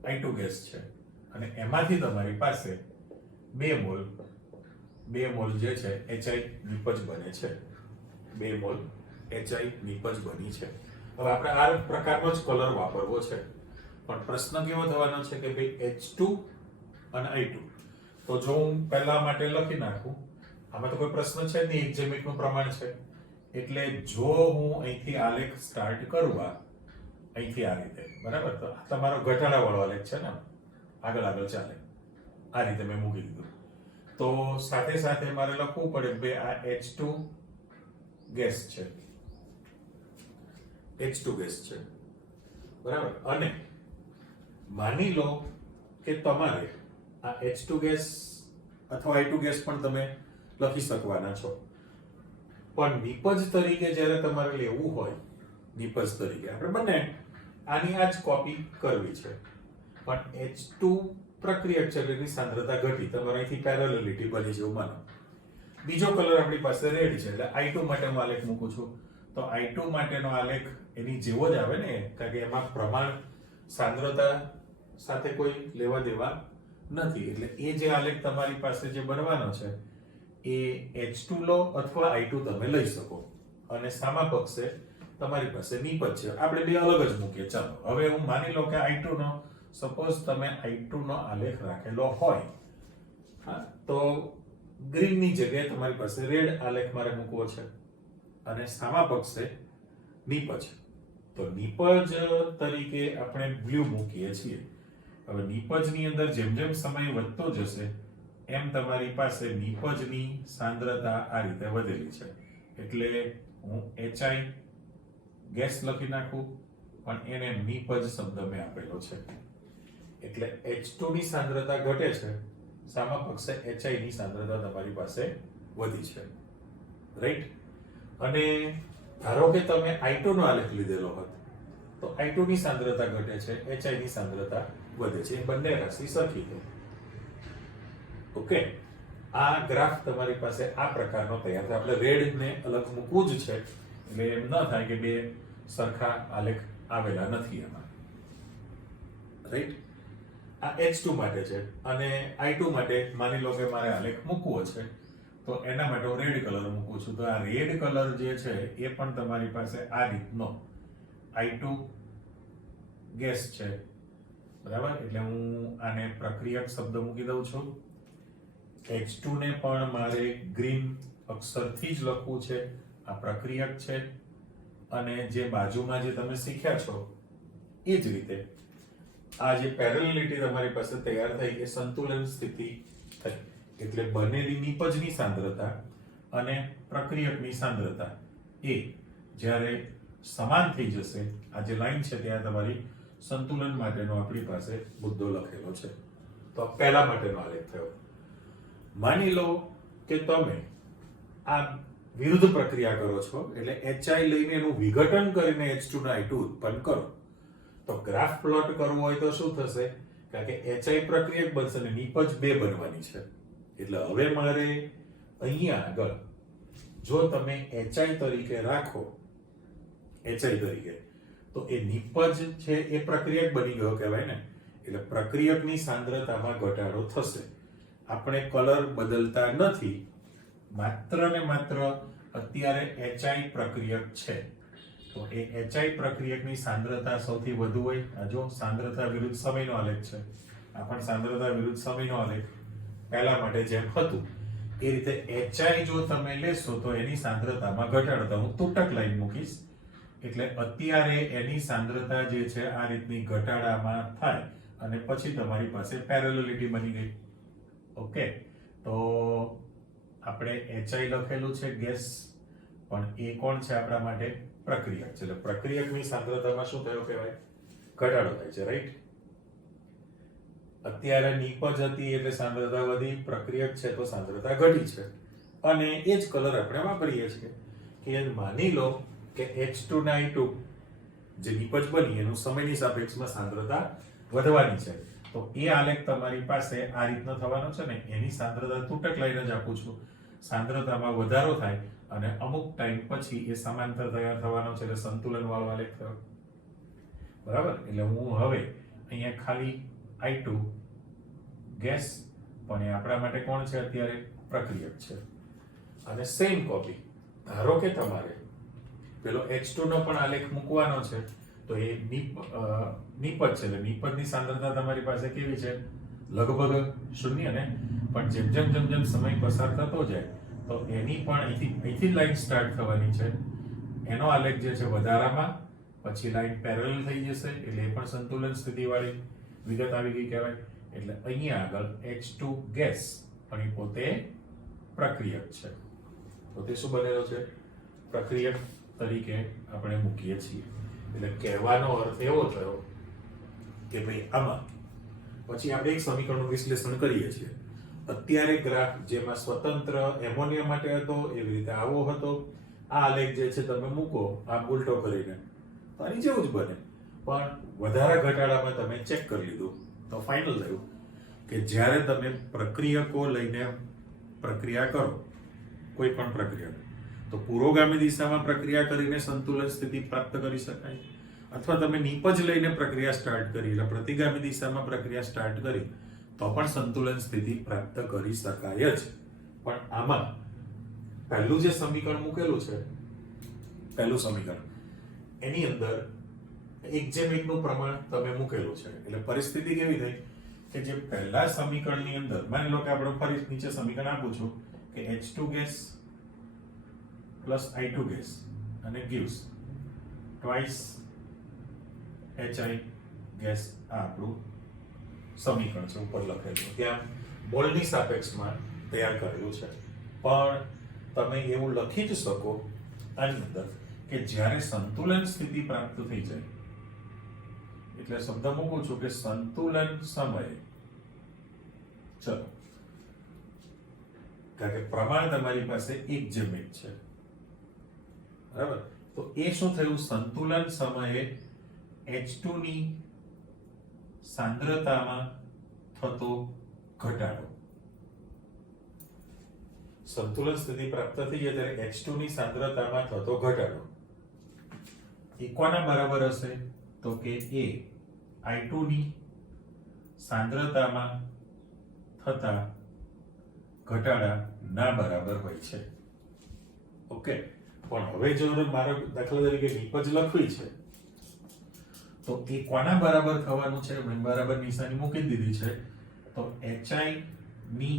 I2 ગેસ છે અને એમાંથી તમારી પાસે 2 મોલ જે છે HI નિપજ બને છે. 2 મોલ HI નિપજ બની છે. હવે આપણે આ પ્રકારનો જ કલર વાપરવો છે, પણ પ્રશ્ન કેવો થવાનો છે કે ભાઈ H2 અને I2. તો જો હું પહેલા માટે લખી નાખું, આમાં તો કોઈ પ્રશ્ન છે નહીં, એક્ઝેમિકનું પ્રમાણ છે. એટલે જો હું અહીંથી આલેખ સ્ટાર્ટ કરવા અહીંથી આ રીતે, બરાબર? તો આ તમારો ઘટાડાવાળો આલેખ છે ને, આગળ ચાલે આ રીતે મેં મૂકી દીધું. તો સાથે સાથે મારે લખવું પડે બે આ H2 ગેસ છે, H2 ગેસ છે, બરાબર? અને માની લો કે તમારે આ H2 ગેસ અથવા I2 ગેસ પણ તમે લખી શકવાના છો. પણ નિપજ તરીકે જ્યારે તમારે લેવું હોય, નિપજ તરીકે આપણે બંને આની આ જ કોપી કરવી છે. પણ H2 પ્રક્રિયક છે એટલે એની સાંદ્રતા ઘટી, તમારે અહીંથી પેરેલલિટી બની છે એવું માનો. બીજો કલર આપણી પાસે રેડ છે એટલે I2 માટેનો આલેખ મૂકું છું. તો I2 માટેનો આલેખ એની જેવો જ આવે ને, કારણ કે એમાં પ્રમાણ સાંદ્રતા સાથે કોઈ લેવા દેવા નથી. એટલે એ જે આલેખ તમારી પાસે જે બનવાનો છે એ H2 લો અથવા I2 તમે લઈ શકો અને સામા પક્ષે તમારી પાસે નિપજ છે. આપણે બે અલગ જ મૂકીએ. ચાલો હવે હું માની લો કે I2 નો, સપોઝ તમે I2 નો આલેખ રાખેલો હોય, હા, તો ગ્રીન ની જગ્યાએ તમારી પાસે રેડ આલેખ મારે મૂકવો છે અને સામા પક્ષે નિપજ. તો નિપજ તરીકે આપણે બ્લુ મૂકીએ છીએ. હવે નિપજની અંદર જેમ જેમ સમય વધતો જશે એમ તમારી પાસે નિપજની સાંદ્રતા આ રીતે વધેલી છે. એટલે હું HI ગેસ લખી નાખું, પણ એને નિપજ શબ્દ મેં આપેલો છે. એટલે H2 ની સાંદ્રતા ઘટે છે, સામા પક્ષે HI ની સાંદ્રતા તમારી પાસે વધી છે, રાઈટ? અને ધારો કે તમે I2 નો આલેખ લીધેલો હોત તો I2 ની સાંદ્રતા ઘટે છે, HI ની સાંદ્રતા વધે છે. એ બંને રાશિ સરખી છે. ઓકે, આ ગ્રાફ તમારી પાસે આ પ્રકારનો તૈયાર થાય. આપણે રેડ ને અલગ મૂકવું જ છે એટલે એમ ન થાય કે બે સરખા આલેખ આવેલા નથી એમાં. રાઈટ? આ H2 માટે છે અને I2 માટે માની લો કે મારે આલેખ મૂકવો છે તો એના માટે હું રેડ કલર મૂકું છું. તો આ રેડ કલર જે છે એ પણ તમારી પાસે આ રીતનો I2 ગેસ છે, બરાબર? એટલે હું આને પ્રક્રિયક શબ્દ મૂકી દઉં છું. H2 ને પણ મારે ગ્રીન અક્ષરથી જ લખવું છે, આ પ્રક્રિયક છે. અને જે બાજુમાં જે તમે શીખ્યા છો એ જ રીતે આ જે પેરેલલિટી તમારી પાસે તૈયાર થઈ એ સંતુલન સ્થિતિ થઈ. એટલે બનેલી નિપજની સાંદ્રતા અને પ્રક્રિયકની સાંદ્રતા એ જ્યારે સમાન થઈ જશે, આ જે લાઈન છે ત્યાં તમારી સંતુલન માટેનો આપણી પાસે મુદ્દો લખેલો છે. તો આ પહેલા માટેનો આલેખ થયો. માની લો કે તમે આ વિરુદ્ધ પ્રક્રિયા કરો છો એટલે HI લઈને એનું વિઘટન કરીને H2 ના I2 ઉત્પન્ન કરો. તો ગ્રાફ પ્લોટ કરવું હોય તો શું થશે? કારણ કે HI પ્રક્રિયક બનશે અને નિપજ 2 બનવાની છે. એટલે હવે મારે અહીંયા આગળ જો તમે HI તરીકે રાખો, HI તરીકે, તો એ નિપજ છે એ પ્રક્રિયક બની ગયો કહેવાય ને. એટલે પ્રક્રિયકની સાંદ્રતામાં ઘટાડો થશે. આપણે કલર બદલતા નથી, માત્ર ને માત્ર અત્યારે HI પ્રક્રિયક છે તો એ HI પ્રક્રિયકની સાંદ્રતા સૌથી વધુ હોય. આ જો સાંદ્રતા વિરુદ્ધ સમયનો આલેખ છે, આ પણ સાંદ્રતા વિરુદ્ધ સમયનો આલેખ પહેલા માટે જેમ હતું એ રીતે HI જો તમે લેશો તો એની સાંદ્રતામાં ઘટાડો. હું તૂટક લાઈન મૂકીશ એટલે અત્યારે એની સાંદ્રતા જે છે આ રીતની ઘટાડામાં થાય અને પછી તમારી પાસે પેરેલલિટી બની ગઈ. ઓકે, તો આપણે HI લખેલું છે ગેસ, પણ એ કોણ છે આપણા માટે? પ્રક્રિયક છે. એટલે પ્રક્રિયકની સાંદ્રતામાં શું થયો કહેવાય? ઘટાડો થાય છે. રાઈટ? અત્યારે નિપજ હતી એટલે સાંદ્રતા વધી, પ્રક્રિયક છે તો સાંદ્રતા ઘટી છે. અને એ જ કલર આપણે વાપરીએ છીએ કે માની લો કે H2 ના I2 જે નિપજ બની એનું સમયની સાપેક્ષમાં સાંદ્રતા વધવાની છે. તો એ આલેખ તમારી પાસે આ રીતનો થવાનો છે ને. એની સાંદ્રતા તૂટક લાઈન જ આપું છું. સાંદ્રતામાં વધારો થાય અને અમુક ટાઈમ પછી એ સમાંતર તૈયાર થવાનો છે એટલે સંતુલન વાળો આલેખ થયો. બરાબર? એટલે હું હવે અહીંયા ખાલી I2 ગેસ, પણ એ આપણા માટે કોણ છે? અત્યારે પ્રક્રિયક છે. અને સેમ કોપી ધારો કે તમારે પેલો H2 નો પણ આલેખ મૂકવાનો છે તો એ નિપજ છે. એટલે નિપજની સાંદ્રતા તમારી પાસે કેવી છે? લગભગ શૂન્ય ને. પણ જેમ સમય પસાર થતો જાય તો એની પણ અહીંથી લાઈન સ્ટાર્ટ થવાની છે. એનો આલેખ જે છે વધારામાં, પછી લાઈન પેરેલલ થઈ જશે એટલે એ પણ સંતુલન સ્થિતિ વાળી વિગત આવી ગઈ કહેવાય. એટલે અહીંયા આગળ H2 ગેસ પણ એ પોતે પ્રક્રિયક છે. પોતે શું બનેલો છે? પ્રક્રિયક તરીકે આપણે મૂકીએ છીએ. એટલે કહેવાનો અર્થ એવો થયો કે ભાઈ આમાં પછી આપણે એક સમીકરણનું વિશ્લેષણ કરીએ છીએ. અત્યારે ગ્રાફ જેમાં સ્વતંત્ર એમોનિયા માટે હતો એવી રીતે આવો હતો. આ આલેખ જે છે તમે મૂકો આમ ઉલટો કરીને તો આની જેવું જ બને, પણ વધારા ઘટાડામાં તમે ચેક કરી લીધું તો ફાઇનલ થયું કે જ્યારે તમે પ્રક્રિયકો લઈને પ્રક્રિયા કરો, કોઈ પણ પ્રક્રિયા, તો પુરોગામી દિશામાં પ્રક્રિયા કરીને સંતુલન સ્થિતિ પ્રાપ્ત કરી શકાય, અથવા તમે નિપજ લઈને પ્રક્રિયા સ્ટાર્ટ કરી એટલે પ્રતિગામી દિશામાં પ્રક્રિયા સ્ટાર્ટ કરી તો પણ સંતુલન સ્થિતિ પ્રાપ્ત કરી શકાય જ. પણ આમાં પહેલું જે સમીકરણ મૂકેલું છે, પહેલું સમીકરણ, એની અંદર 1:1 નું પ્રમાણ તમે મૂકેલું છે. એટલે પરિસ્થિતિ કેવી થઈ કે જે પહેલા સમીકરણની અંદર માની લો કે આપણે ફરી નીચે સમીકરણ આપું છું કે H2 gas plus I2 gas અને gives twice HI ગેસ. આ આપણું સમીકરણ છે ઉપર લખેલું, ત્યાં મોલની સાપેક્ષમાં તૈયાર કરેલું છે. પણ તમે એવું લખી જ શકો આની અંદર કે જ્યારે સંતુલન સ્થિતિ પ્રાપ્ત થઈ જાય એટલે શબ્દ મૂકું છું કે સંતુલન સમયે, ચલો, કારણ કે પ્રમાણ તમારી પાસે 1:1 છે, બરાબર? તો એ શું થયું? સંતુલન સમયે H2 ની સાંદ્રતામાં થતો ઘટાડો. સંતુલન સ્થિતિ પ્રાપ્ત થઈ જાય ત્યારે H2 ની સાંદ્રતામાં થતો ઘટાડો એ કોના બરાબર હશે? તો કે એ I2 ની સાંદ્રતામાં થતા ઘટાડા ના બરાબર હોય છે. ઓકે, પણ હવે જો મારો દાખલા તરીકે નિપજ લખવી છે તો એ કોના બરાબર થવાનું છે? મેં બરાબર નિશાની મૂકી દીધી છે. તો HI ની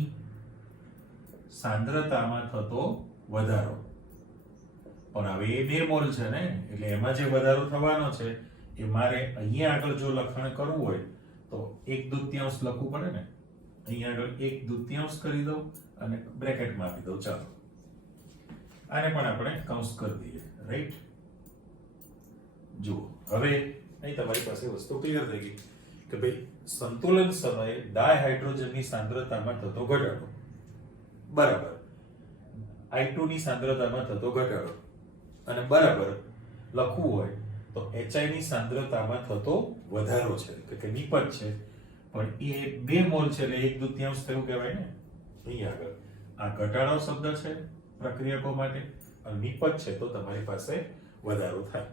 સાંદ્રતામાં થતો વધારો. પણ હવે એ 2 મોલ છે ને, એટલે એમાં જે વધારો થવાનો છે એ મારે અહીંયા આગળ જો લખાણ કરવું હોય તો 1/2 લખવું પડે ને. અહીંયા આગળ 1/2 કરી દઉં અને બ્રેકેટમાં આપી દઉં. ચાલો આને પણ આપણે કૌંસ કરી દઈએ. રાઈટ, જુઓ હવે અહીં તમારી પાસે વસ્તુ ક્લિયર થઈ ગઈ કે ભાઈ સંતુલન સમયે ડાયહાઇડ્રોજનની સાંદ્રતામાં થતો ઘટાડો બરાબર I2 ની સાંદ્રતામાં થતો ઘટાડો અને બરાબર લખવું હોય તો HI ની સાંદ્રતામાં થતો વધારો છે કે નિપજ છે, પણ એ 2 મોલ છે એટલે 1/2 થયું કહેવાય ને. અહીં આગળ આ ઘટાડો શબ્દ છે પ્રક્રિયકો માટે અને નિપજ છે તો તમારી પાસે વધારો થાય.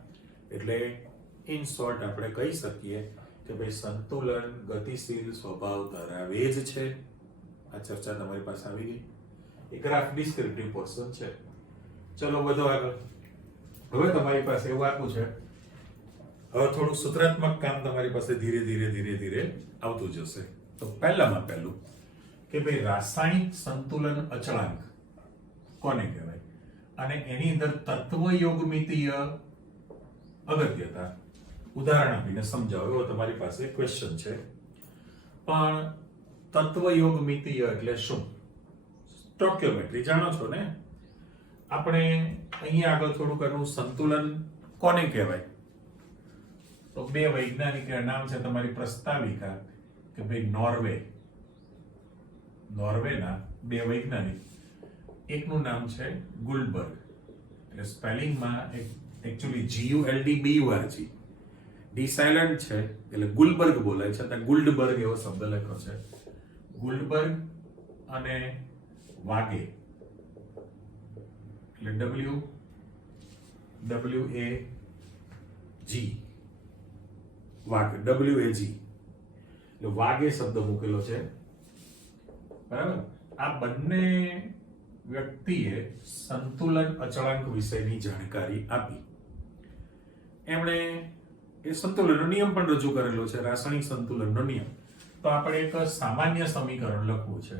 એટલે ઇન શોર્ટ આપણે કહી શકીએ કે ભાઈ સંતુલન ગતિશીલ સ્વભાવ ધરાવે જ છે. આ ચર્ચા તમારી પાસે આવી ગઈ. એક ગ્રાફ ડિસ્ક્રિપ્ટિવ પોર્શન છે. ચલો વધો આગળ. હવે તમારી પાસે એવું આપ્યું છે, હવે થોડું સૂત્રાત્મક કામ તમારી પાસે ધીરે ધીરે આવતું જશે. તો પહેલામાં પહેલું કે ભાઈ રાસાયણિક સંતુલન અચળાંક કોને કહેવાય અને એની અંદર તત્વયોગમિતીય અગત્યતા ઉદાહરણ આપીને સમજાવો એવો તમારી પાસે ક્વેશ્ચન છે. પણ તત્વયોગમિતીય એટલે શું? સ્ટોઇકિયોમેટ્રી જાણો છો ને. આપણે અહીંયા આગળ થોડું કરવું, સંતુલન કોને કહેવાય? તો 2 વૈજ્ઞાનિક નામ છે તમારી પ્રસ્તાવિકા કે ભાઈ નોર્વેના 2 વૈજ્ઞાનિક. એકનું નામ છે ગુલ્ડબર્ગ, એટલે સ્પેલિંગમાં એકચ્યુઅલી GULDBURG, ડી સાયલન્ટ છે એટલે ગુલ્ડબર્ગ બોલાય છે, ત્યાં ગુલ્ડબર્ગ એવો શબ્દ લખ્યો છે. ગુલ્ડબર્ગ અને વાગે એટલે WAG વાગે WAG એટલે વાગે શબ્દ મૂકેલો છે. બરાબર. આ બંને વ્યક્તિએ સંતુલન અચળાંક વિશેની જાણકારી આપી. એમણે એ સંતુલનનો નિયમ પણ રજૂ કરેલો છે, રાસાયણિક સંતુલનનો નિયમ. તો આપણે એક સામાન્ય સમીકરણ લખવું છે.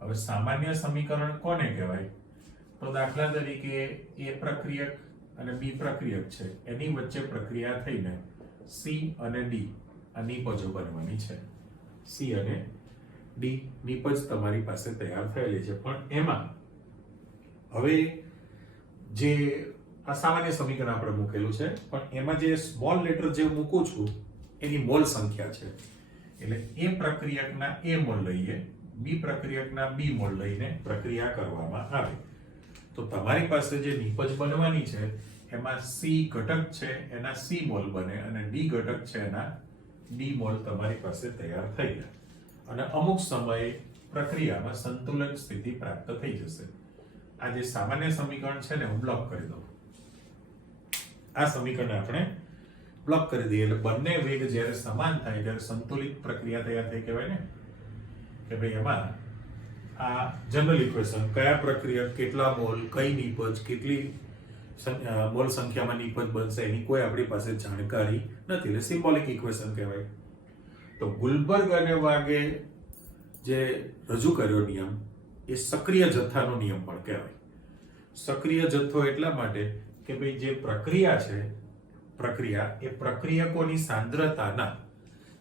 હવે સામાન્ય સમીકરણ કોને કહેવાય? તો દાખલા તરીકે એ પ્રક્રિયક અને બી પ્રક્રિયક છે, એની વચ્ચે પ્રક્રિયા થઈને સી અને ડી આ નિપજો બનવાની છે. સી અને ડી નિપજ તમારી પાસે તૈયાર થયેલી છે. પણ એમાં હવે જે આ સામાન્ય સમીકરણ આપણે મૂકેલું છે, પણ એમાં જે સ્મોલ લેટર જે મૂકું છું એની મોલ સંખ્યા છે. એટલે એ પ્રક્રિયકના એ મોલ લઈએ, બી પ્રક્રિયકના બી મોલ લઈને પ્રક્રિયા કરવામાં આવે તો તમારી પાસે જે નિપજ બનવાની છે એમાં સી ઘટક છે એના સી મોલ બને અને ડી ઘટક છે એના ડી મોલ તમારી પાસે તૈયાર થઈ જાય અને અમુક સમયે પ્રક્રિયામાં સંતુલન સ્થિતિ પ્રાપ્ત થઈ જશે. આ જે સામાન્ય સમીકરણ છે ને હું બ્લોક કરી દઉં. આ સમીકરણ આપણે બ્લોક કરી દઈએ એટલે બંને વેગ જ્યારે સમાન થાય ત્યારે સંતુલિત પ્રક્રિયા તૈયાર થઈ કહેવાય ને. કે ભાઈ એમાં આ જનરલ ઇક્વેશન કયા પ્રક્રિયા કેટલા મોલ કઈ નિપજ કેટલી મોલ સંખ્યામાં નિપજ બનશે એની કોઈ આપણી પાસે જાણકારી નથી, એટલે સિમ્બોલિક ઇક્વેશન કહેવાય. તો ગુલ્ડબર્ગ અને વાગે જે રજૂ કર્યો નિયમ એ સક્રિય જથ્થાનો નિયમ પણ કહેવાય. સક્રિય જથ્થો એટલા માટે કે ભાઈ જે પ્રક્રિયા છે પ્રક્રિયા એ પ્રક્રિયકોની સાંદ્રતાના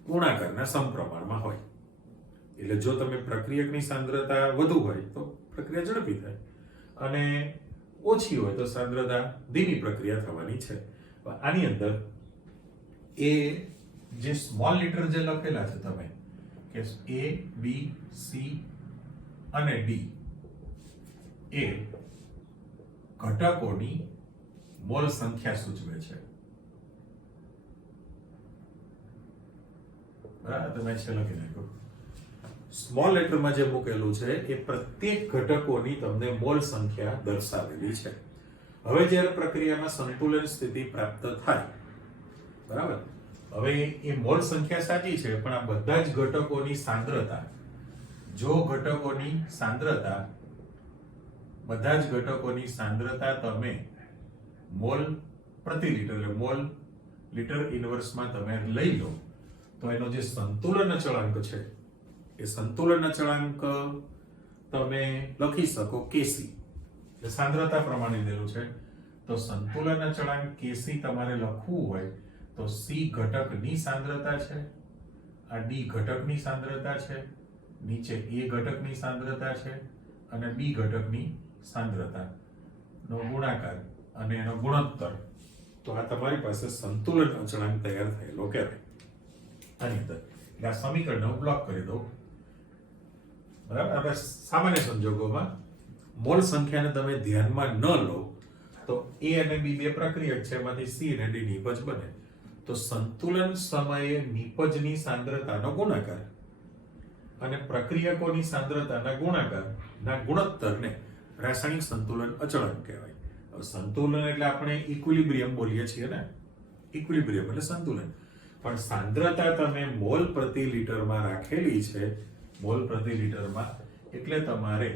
ગુણાકારના સમપ્રમાણમાં હોય. એટલે જો તમે પ્રક્રિયકની સાંદ્રતા વધુ હોય તો પ્રક્રિયા ઝડપી થાય અને ઓછી હોય તો સાંદ્રતા ધીમી પ્રક્રિયા થવાની છે. આની અંદર એ જે સ્મોલ લેટર જે લખેલા છે તમે કે A B C અને D એ ઘટકોની મોલ સંખ્યા સૂચવે છે. બરાબર, તમે છે લખી નાખો. સ્મોલ લેટરમાં જે મૂકેલું છે એ પ્રત્યેક ઘટકોની તમને મોલ સંખ્યા દર્શાવેલી છે. હવે જ્યારે પ્રક્રિયામાં સંતુલન સ્થિતિ પ્રાપ્ત થાય, બરાબર, હવે એ મોલ સંખ્યા સાચી છે, પણ આ બધા જ ઘટકોની સાંદ્રતા, જો ઘટકોની સાંદ્રતા, બધા જ ઘટકોની સાંદ્રતા તમે મોલ પ્રતિ લીટર એટલે મોલ લીટર ઇન્વર્સમાં તમે લઈ લો, તો એનો જે સંતુલન અચળાંક છે એ સંતુલન અચળાંક તમે લખી શકો Kc, એટલે સાંદ્રતા પ્રમાણે દેલું છે. તો સંતુલન અચળાંક Kc તમારે લખવું હોય તો C ઘટકની સાંદ્રતા છે, આ D ઘટકની સાંદ્રતા છે, નીચે A ઘટકની સાંદ્રતા છે અને B ઘટકની સાંદ્રતા નો ગુણાકાર અને એનો ગુણોત્તર. તો આ તમારી પાસે સંતુલન અચળાંક તૈયાર થયેલો કહેવાય. આની અંદર એટલે આ સમીકરણને હું બ્લોક કરી દઉં. બરાબર, આપણે સામાન્ય સંજોગોમાં મોલ સંખ્યાને તમે ધ્યાનમાં ન લો તો A અને B બે પ્રક્રિયક છે, એમાંથી C અને D નિપજ બને. તો સંતુલન સમયે નિપજની સાંદ્રતાનો ગુણાકાર અને પ્રક્રિયકોની સાંદ્રતાના ગુણાકારના ગુણોત્તરને રાસાયણિક સંતુલન અચળાંક કહેવાય. હવે સંતુલન એટલે આપણે ઇક્વિલિબ્રિયમ બોલીએ છીએ ને, ઇક્વિલિબ્રિયમ એટલે સંતુલન, પણ સાંદ્રતા તમે મોલ પ્રતિ લીટરમાં રાખેલી છે, મોલ પ્રતિ લીટરમાં, એટલે તમારે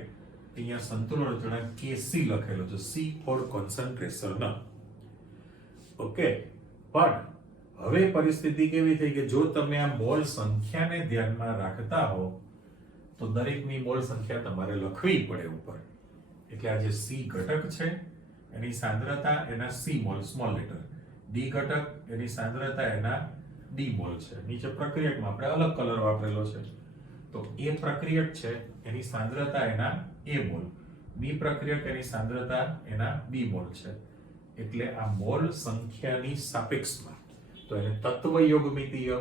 અહીંયા સંતુલન અચળાંક Kc લખેલો છે, C ફોર કોન્સન્ટ્રેશન. ઓકે, પણ હવે પરિસ્થિતિ કેવી થઈ કે જો તમે આ મોલ સંખ્યાને ધ્યાનમાં રાખતા હો તો દરેકની મોલ સંખ્યા તમારે લખવી પડે ઉપર. એટલે આ જે C ઘટક છે એની સાંદ્રતા એના C mall small letter, D ઘટક એની સાંદ્રતા એના D મોલ છે. નીચે પ્રક્રિયકમાં આપણે અલગ કલર વાપરેલો છે, તો A પ્રક્રિયક છે એની સાંદ્રતા એના A મોલ, B પ્રક્રિયક એની સાંદ્રતા એના B મોલ છે. એટલે આ મોલ સંખ્યાની સાપેક્ષમાં તો એને તત્વ યોગમિતીય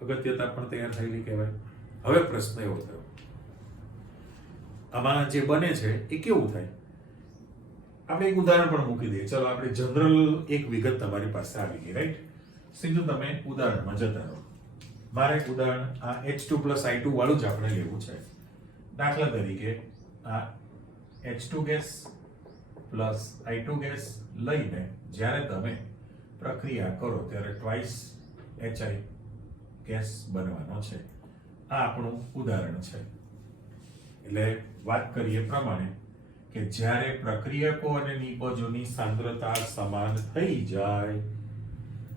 અગત્યતા પણ તૈયાર થયેલી કહેવાય. હવે પ્રશ્ન એવો થયો, આમાં જે બને છે એ કેવું થાય? આપણે એક ઉદાહરણ પણ મૂકી દઈએ. ચલો આપણે જનરલ એક વિગત તમારી પાસે આવી ગઈ, રાઈટ? સીધું તમે ઉદાહરણમાં જતા રહો. મારે ઉદાહરણ આ H2 I2 વાળું જ આપણે લેવું છે. દાખલા તરીકે આ H2 gas plus I2 gas લઈને જ્યારે તમે પ્રક્રિયા કરો ત્યારે ટ્વાઇસ HI ગેસ બનવાનો છે. આ આપણું ઉદાહરણ છે. એટલે વાત કરીએ પ્રમાણે કે જ્યારે પ્રક્રિયકો અને નિપજોની સાંદ્રતા સમાન થઈ જાય,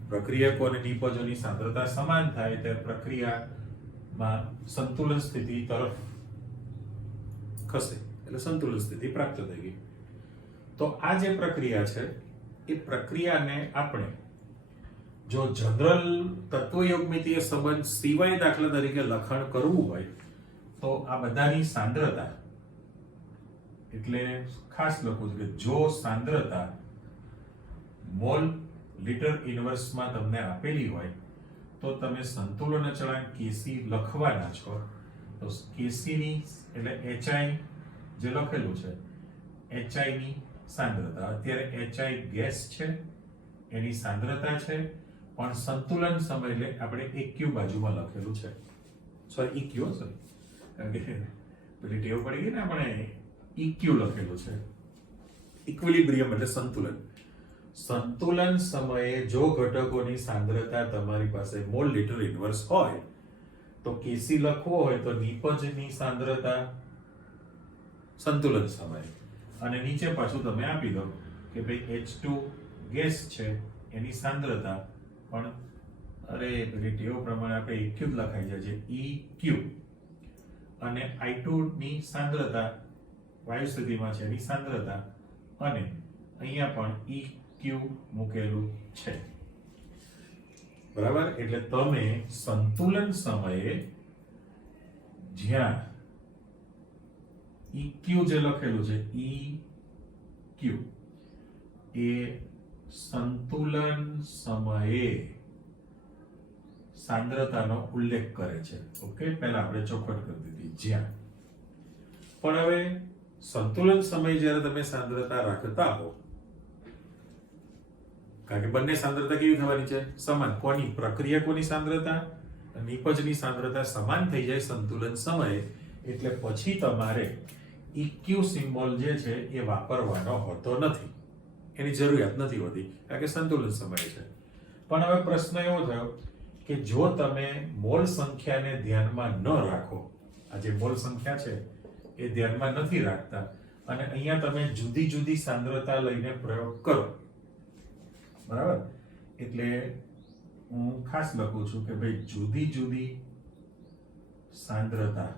પ્રક્રિયકો અને નિપજોની સાંદ્રતા સમાન થાય ત્યારે પ્રક્રિયામાં સંતુલન સ્થિતિ તરફ ખસે, એટલે સંતુલન સ્થિતિ પ્રાપ્ત થઈ ગઈ. તો આ જે પ્રક્રિયા છે એ પ્રક્રિયાને આપણે જો જનરલ તત્વયોગમિતીય સંબંધ સિવાય દાખલા તરીકે લખાણ કરવું હોય તો આ બધાની સાંદ્રતા, એટલે ખાસ લખવું છે કે જો સાંદ્રતા મોલ લીટર ઇન્વર્સમાં તમને આપેલી હોય તો તમે સંતુલન અચળાંક Kc લખવાના છો. તો Kc ની એટલે HI જે લખેલું છે, HI ની સાંદ્રતા, અત્યારે HI ગેસ છે એની સાંદ્રતા છે, પણ સંતુલન સમય એટલે આપણે EQ બાજુમાં લખેલું છે, સોરી EQ, સોરી, કારણ કે પેલી ટેવ પડી ગઈ ને, આપણે EQ લખેલું છે, ઇક્વિલિબ્રિયમ એટલે સંતુલન. સંતુલન સમયે જો ઘટકોની સાંદ્રતા તમારી પાસે મોલ લીટર ઇન્વર્સ હોય તો Kc લખવો હોય તો નિપજની સાંદ્રતા સંતુલન સમયે, અને નીચે પાછું તમે આપી દો કે ભાઈ H2 ગેસ છે એની સાંદ્રતા, પણ અરે પેલી ટેવ પ્રમાણે આપણે EQ જ લખાઈ જાય છે, EQ, અને I2 ની સાંદ્રતા વાયુ સ્થિતિમાં છે એની સાંદ્રતા, અને અહીંયા પણ EQ મૂકેલું છે. બરાબર? એટલે તમે સંતુલન સમયે જ્યાં EQ જે લખેલું છે, EQ એ સંતુલન સમયે સાંદ્રતાનો ઉલ્લેખ કરે છે. ઓકે, પહેલા આપણે ચોખવટ કરી દીધી જ્યાં. પણ હવે સંતુલન સમય જ્યારે તમે સાંદ્રતા રાખતા હો કારણ કે બંને સાંદ્રતા કેવી થવાની છે? સમાન. કોની? પ્રક્રિયા કોની સાંદ્રતા? નિપજની સાંદ્રતા સમાન થઈ જાય સંતુલન સમયે, એટલે પછી તમારે ઇક્યુ સિમ્બોલ જે છે એ વાપરવાનો હોતો નથી, એની જરૂરિયાત નથી હોતી, કારણ કે સંતુલન સમયે છે. પણ હવે પ્રશ્ન એવો થયો કે જો તમે મોલ સંખ્યાને ધ્યાનમાં ન રાખો, આ જે મોલ સંખ્યા છે એ ધ્યાનમાં નથી રાખતા અને અહીંયા તમે જુદી જુદી સાંદ્રતા લઈને પ્રયોગ કરો, બરાબર? એટલે હું ખાસ લખું છું કે ભાઈ જુદી જુદી સાંદ્રતા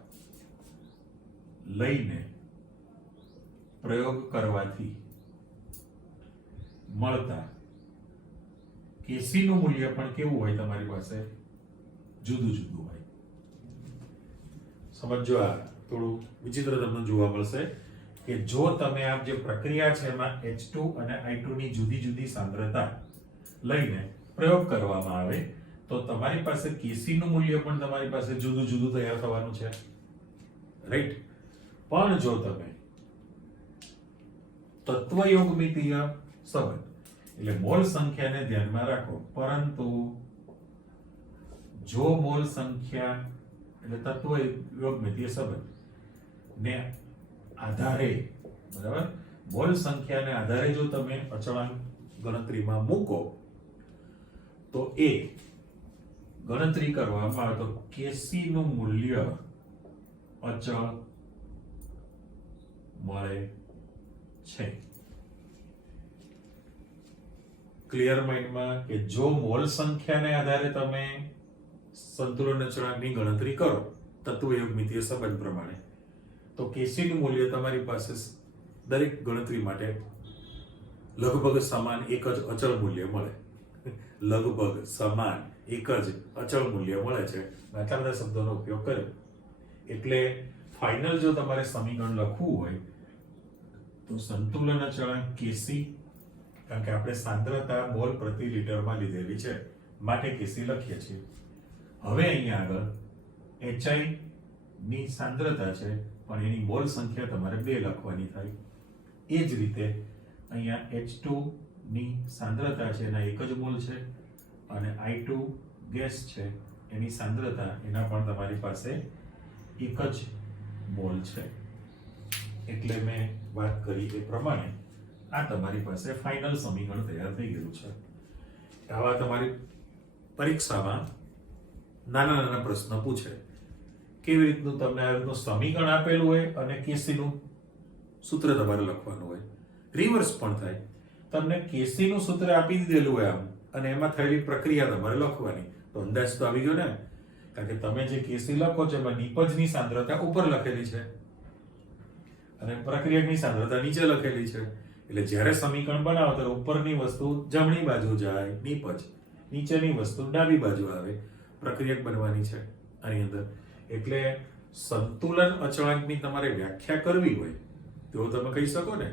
લઈને પ્રયોગ કરવાથી મળતા કેસી નું મૂલ્ય પણ કેવું હોય તમારી પાસે? જુદું જુદું હોય. સમજો, આ થોડું વિચિત્ર તમને જોવા મળશે કે જો તમે આ જે પ્રક્રિયા છે એમાં H2 અને I2 ની જુદી જુદી સાંદ્રતા લઈને પ્રયોગ કરવામાં આવે તો તમારી પાસે કેસી નું મૂલ્ય પણ તમારી પાસે જુદું જુદું તૈયાર થવાનું છે, રાઈટ? પણ જો તમે તત્વયોગમિતીય સંબંધ એટલે મોલ સંખ્યાને ધ્યાનમાં રાખો, પરંતુ જો મોલ સંખ્યા એટલે તત્વયોગમિતીય સંબંધ ને આધારે, બરાબર, મોલ સંખ્યાને આધારે જો તમે અચળાંક ગણતરીમાં મૂકો તો એ ગણતરી કરવામાં આવે તો કેસી નું મૂલ્ય અચળ મળે છે. ક્લિયર માઇન્ડમાં કે જો મોલ સંખ્યાને આધારે તમે સંતુલન અચળાંકની ગણતરી કરો તત્વયોગમિતીય સંબંધ પ્રમાણે, તો કેસી નું મૂલ્ય તમારી પાસે દરેક ગણતરી માટે લગભગ સમાન એક જ અચળ મૂલ્ય મળે. લગભગ સમાન એક જ અચળ મૂલ્ય મળે છે. આટલા બધા શબ્દોનો ઉપયોગ કર્યો. એટલે ફાઇનલ જો તમારે સમીકરણ લખવું હોય તો સંતુલન અચળાંક કેસી, કારણ કે આપણે સાંદ્રતા મોલ પ્રતિ લિટરમાં લીધેલી છે માટે કેસી લખીએ છીએ. હવે અહીંયા આગળ HI ની સાંદ્રતા છે પણ એની મોલ સંખ્યા તમારે 2 લખવાની થાય. એ જ રીતે અહીંયા H2 ની સાંદ્રતા છે એના એક જ મોલ છે અને I2 ગેસ છે એની સાંદ્રતા એના પણ તમારી પાસે એક જ મોલ છે. એટલે મેં વાત કરી એ પ્રમાણે આ તમારી પાસે ફાઇનલ સમીકરણ તૈયાર થઈ ગયું છે. આવા તમારી પરીક્ષામાં નાના નાના પ્રશ્ન પૂછે, કેવી રીતનું તમને આ રીતનું સમીકરણ આપેલું હોય અને કેસી નું સૂત્ર તમારે લખવાનું હોય. રિવર્સ પણ થાય, તમને કેસી નું સૂત્ર આપી દીધેલું હોય આમ અને એમાં થયેલી પ્રક્રિયા તમારે લખવાની, તો અંદાજ તો આવી ગયો ને? કારણ કે તમે જે કેસી લખો છો એમાં નિપજની સાંદ્રતા ઉપર લખેલી છે અને પ્રક્રિયકની સાંદ્રતા નીચે લખેલી છે. એટલે જ્યારે સમીકરણ બનાવો ત્યારે ઉપરની વસ્તુ જમણી બાજુ જાય નિપજ, નીચેની વસ્તુ ડાબી બાજુ આવે, પ્રક્રિયક બનવાની છે આની અંદર. એટલે સંતુલન અચળાંકની તમારે વ્યાખ્યા કરવી હોય તો તમે કહી શકો ને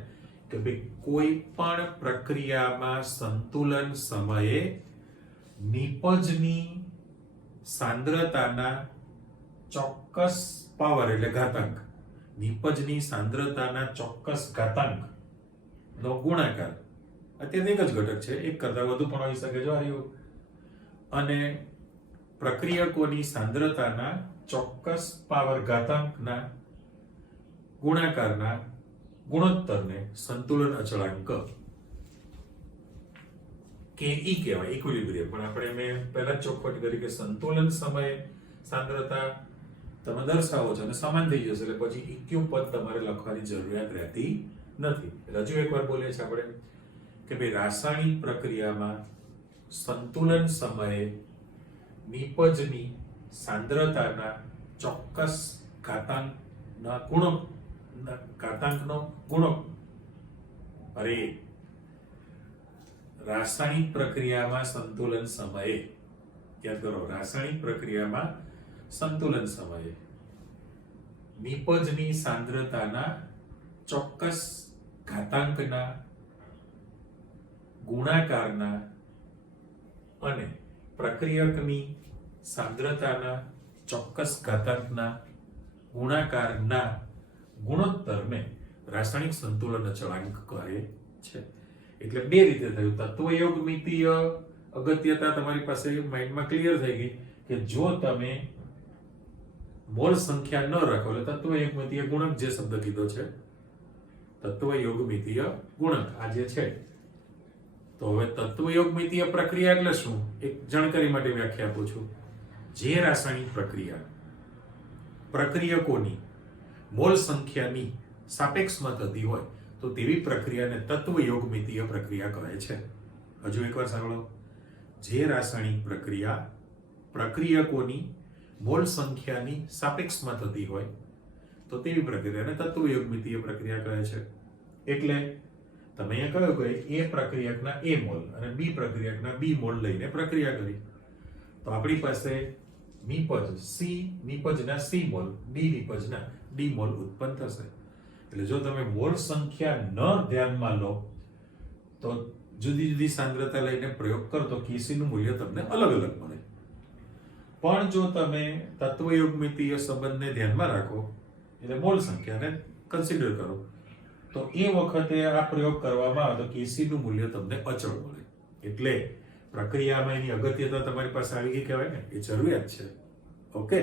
કે ભાઈ કોઈ પણ પ્રક્રિયામાં સંતુલન સમયે નિપજની સાંદ્રતાના ચોક્કસ પાવર એટલે ઘાતાંક, નિપજની સાંદ્રતાના ચોક્કસ ઘાતાંક નો ગુણાકાર, અત્યારે એક જ ઘટક છે, એક કરતા વધુ પણ હોઈ શકે જો આવ્યું, અને પ્રક્રિયકોની સાંદ્રતાના ચોક્કસ પાવર ઘાતાંકના ગુણાકારના ગુણોત્તરને સંતુલન અચળાંક KE કહેવાય, ઇક્વિલિબ્રિયમ. પણ આપણે મેં પહેલા જ ચોખવટ કરી કે સંતુલન સમયે સાંદ્રતા તમે દર્શાવો છો અને સમાન થઈ જશે એટલે પછી ઇક્યુ પદ તમારે લખવાની જરૂરિયાત રહેતી નથી. હજુ એકવાર બોલીએ છીએ આપણે કે ભાઈ રાસાયણિક પ્રક્રિયામાં સંતુલન સમયે નિપજની સાંદ્રતાના ચોક્કસ ઘાતાંકનો ગુણો રાસાયણિક પ્રક્રિયામાં સંતુલન સમયે, યાદ કરો, રાસાયણિક પ્રક્રિયામાં સંતુલન સમયે નિપજની સાંદ્રતાના ચોક્કસ ઘાતાંકના ગુણાકારના અને પ્રક્રિયકની સાંદ્રતાના ચોક્કસ ઘાતાંકના ગુણાકારના ગુણોત્તરને રાસાયણિક સંતુલન અચળાંક કહે છે. એટલે બે રીતે થયું. તત્વયોગ મિતીય અગત્યતા તમારી પાસે માઇન્ડમાં ક્લિયર થઈ ગઈ કે જો તમે મોલ સંખ્યા ન રાખો એટલે તત્વયોગમિતીય ગુણક જે શબ્દ કીધો છે તત્વયોગમિતીય ગુણક આ જે છે. તો હવે તત્વયોગમિતીય પ્રક્રિયા એટલે શું? એક જાણકારી માટે વ્યાખ્યા આપું છું. જે રાસાયણિક પ્રક્રિયકોની મોલ સંખ્યાની સાપેક્ષમાં થતી હોય તો તેવી પ્રક્રિયાને તત્વયોગમિતીય પ્રક્રિયા કહે છે. હજુ એકવાર સાંભળો. જે રાસાયણિક પ્રક્રિયકોની મોલ સંખ્યાની સાપેક્ષમાં થતી હોય તો તેવી પ્રક્રિયાને તત્વયોગમિતીય પ્રક્રિયા કહે છે. એટલે તમે અહીંયા કહ્યું કે એ પ્રક્રિયકના એ મોલ અને બી પ્રક્રિયકના બી મોલ લઈને પ્રક્રિયા કરી તો આપણી પાસે નિપજ સી નિપજના સી મોલ ડી નિપજના ડી મોલ ઉત્પન્ન થશે. એટલે જો તમે મોલ સંખ્યા ન ધ્યાનમાં લો તો જુદી જુદી સાંદ્રતા લઈને પ્રયોગ કરો તો Kc નું મૂલ્ય તમને અલગ અલગ મળે. પણ જો તમે તત્વયોગમિતીય સંબંધને ધ્યાનમાં રાખો એટલે મોલ સંખ્યાને કન્સિડર કરો તો એ વખતે આ પ્રયોગ કરવામાં આવે તો Kc નું મૂલ્ય તમને અચળ મળે. એટલે પ્રક્રિયામાં એની અગત્યતા તમારી પાસે આવી ગઈ કહેવાય ને, એ જરૂરિયાત છે. ઓકે,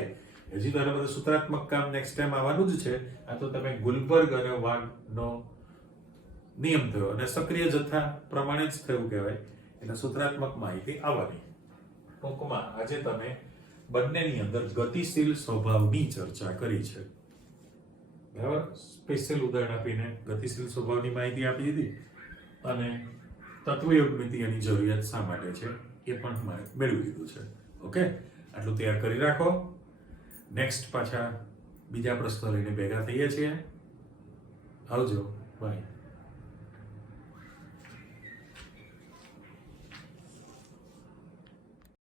હજી તો બધું સૂત્રાત્મક કામ નેક્સ્ટ ટાઈમ આવવાનું જ છે. આ તો તમે ગુલબર્ગ અને વાનનો નિયમ થયો અને સક્રિય જથ્થા પ્રમાણે જ થયું કહેવાય એટલે સૂત્રાત્મક માહિતી આવવાની. ટૂંકમાં આજે તમે બંનેની અંદર ગતિશીલ સ્વભાવની ચર્ચા કરી છે. બરાબર, સ્પેશિયલ ઉદાહરણ આપીને ગતિશીલ સ્વભાવની માહિતી આપી દીધી અને તત્વયોગમિતીયની જરૂરિયાત શા માટે છે એ પણ મેળવી લીધું છે. ઓકે, આટલું તૈયાર કરી રાખો. નેક્સ્ટ પાછા બીજા પ્રશ્નો લઈને ભેગા થઈએ છીએ. આવજો, બાય.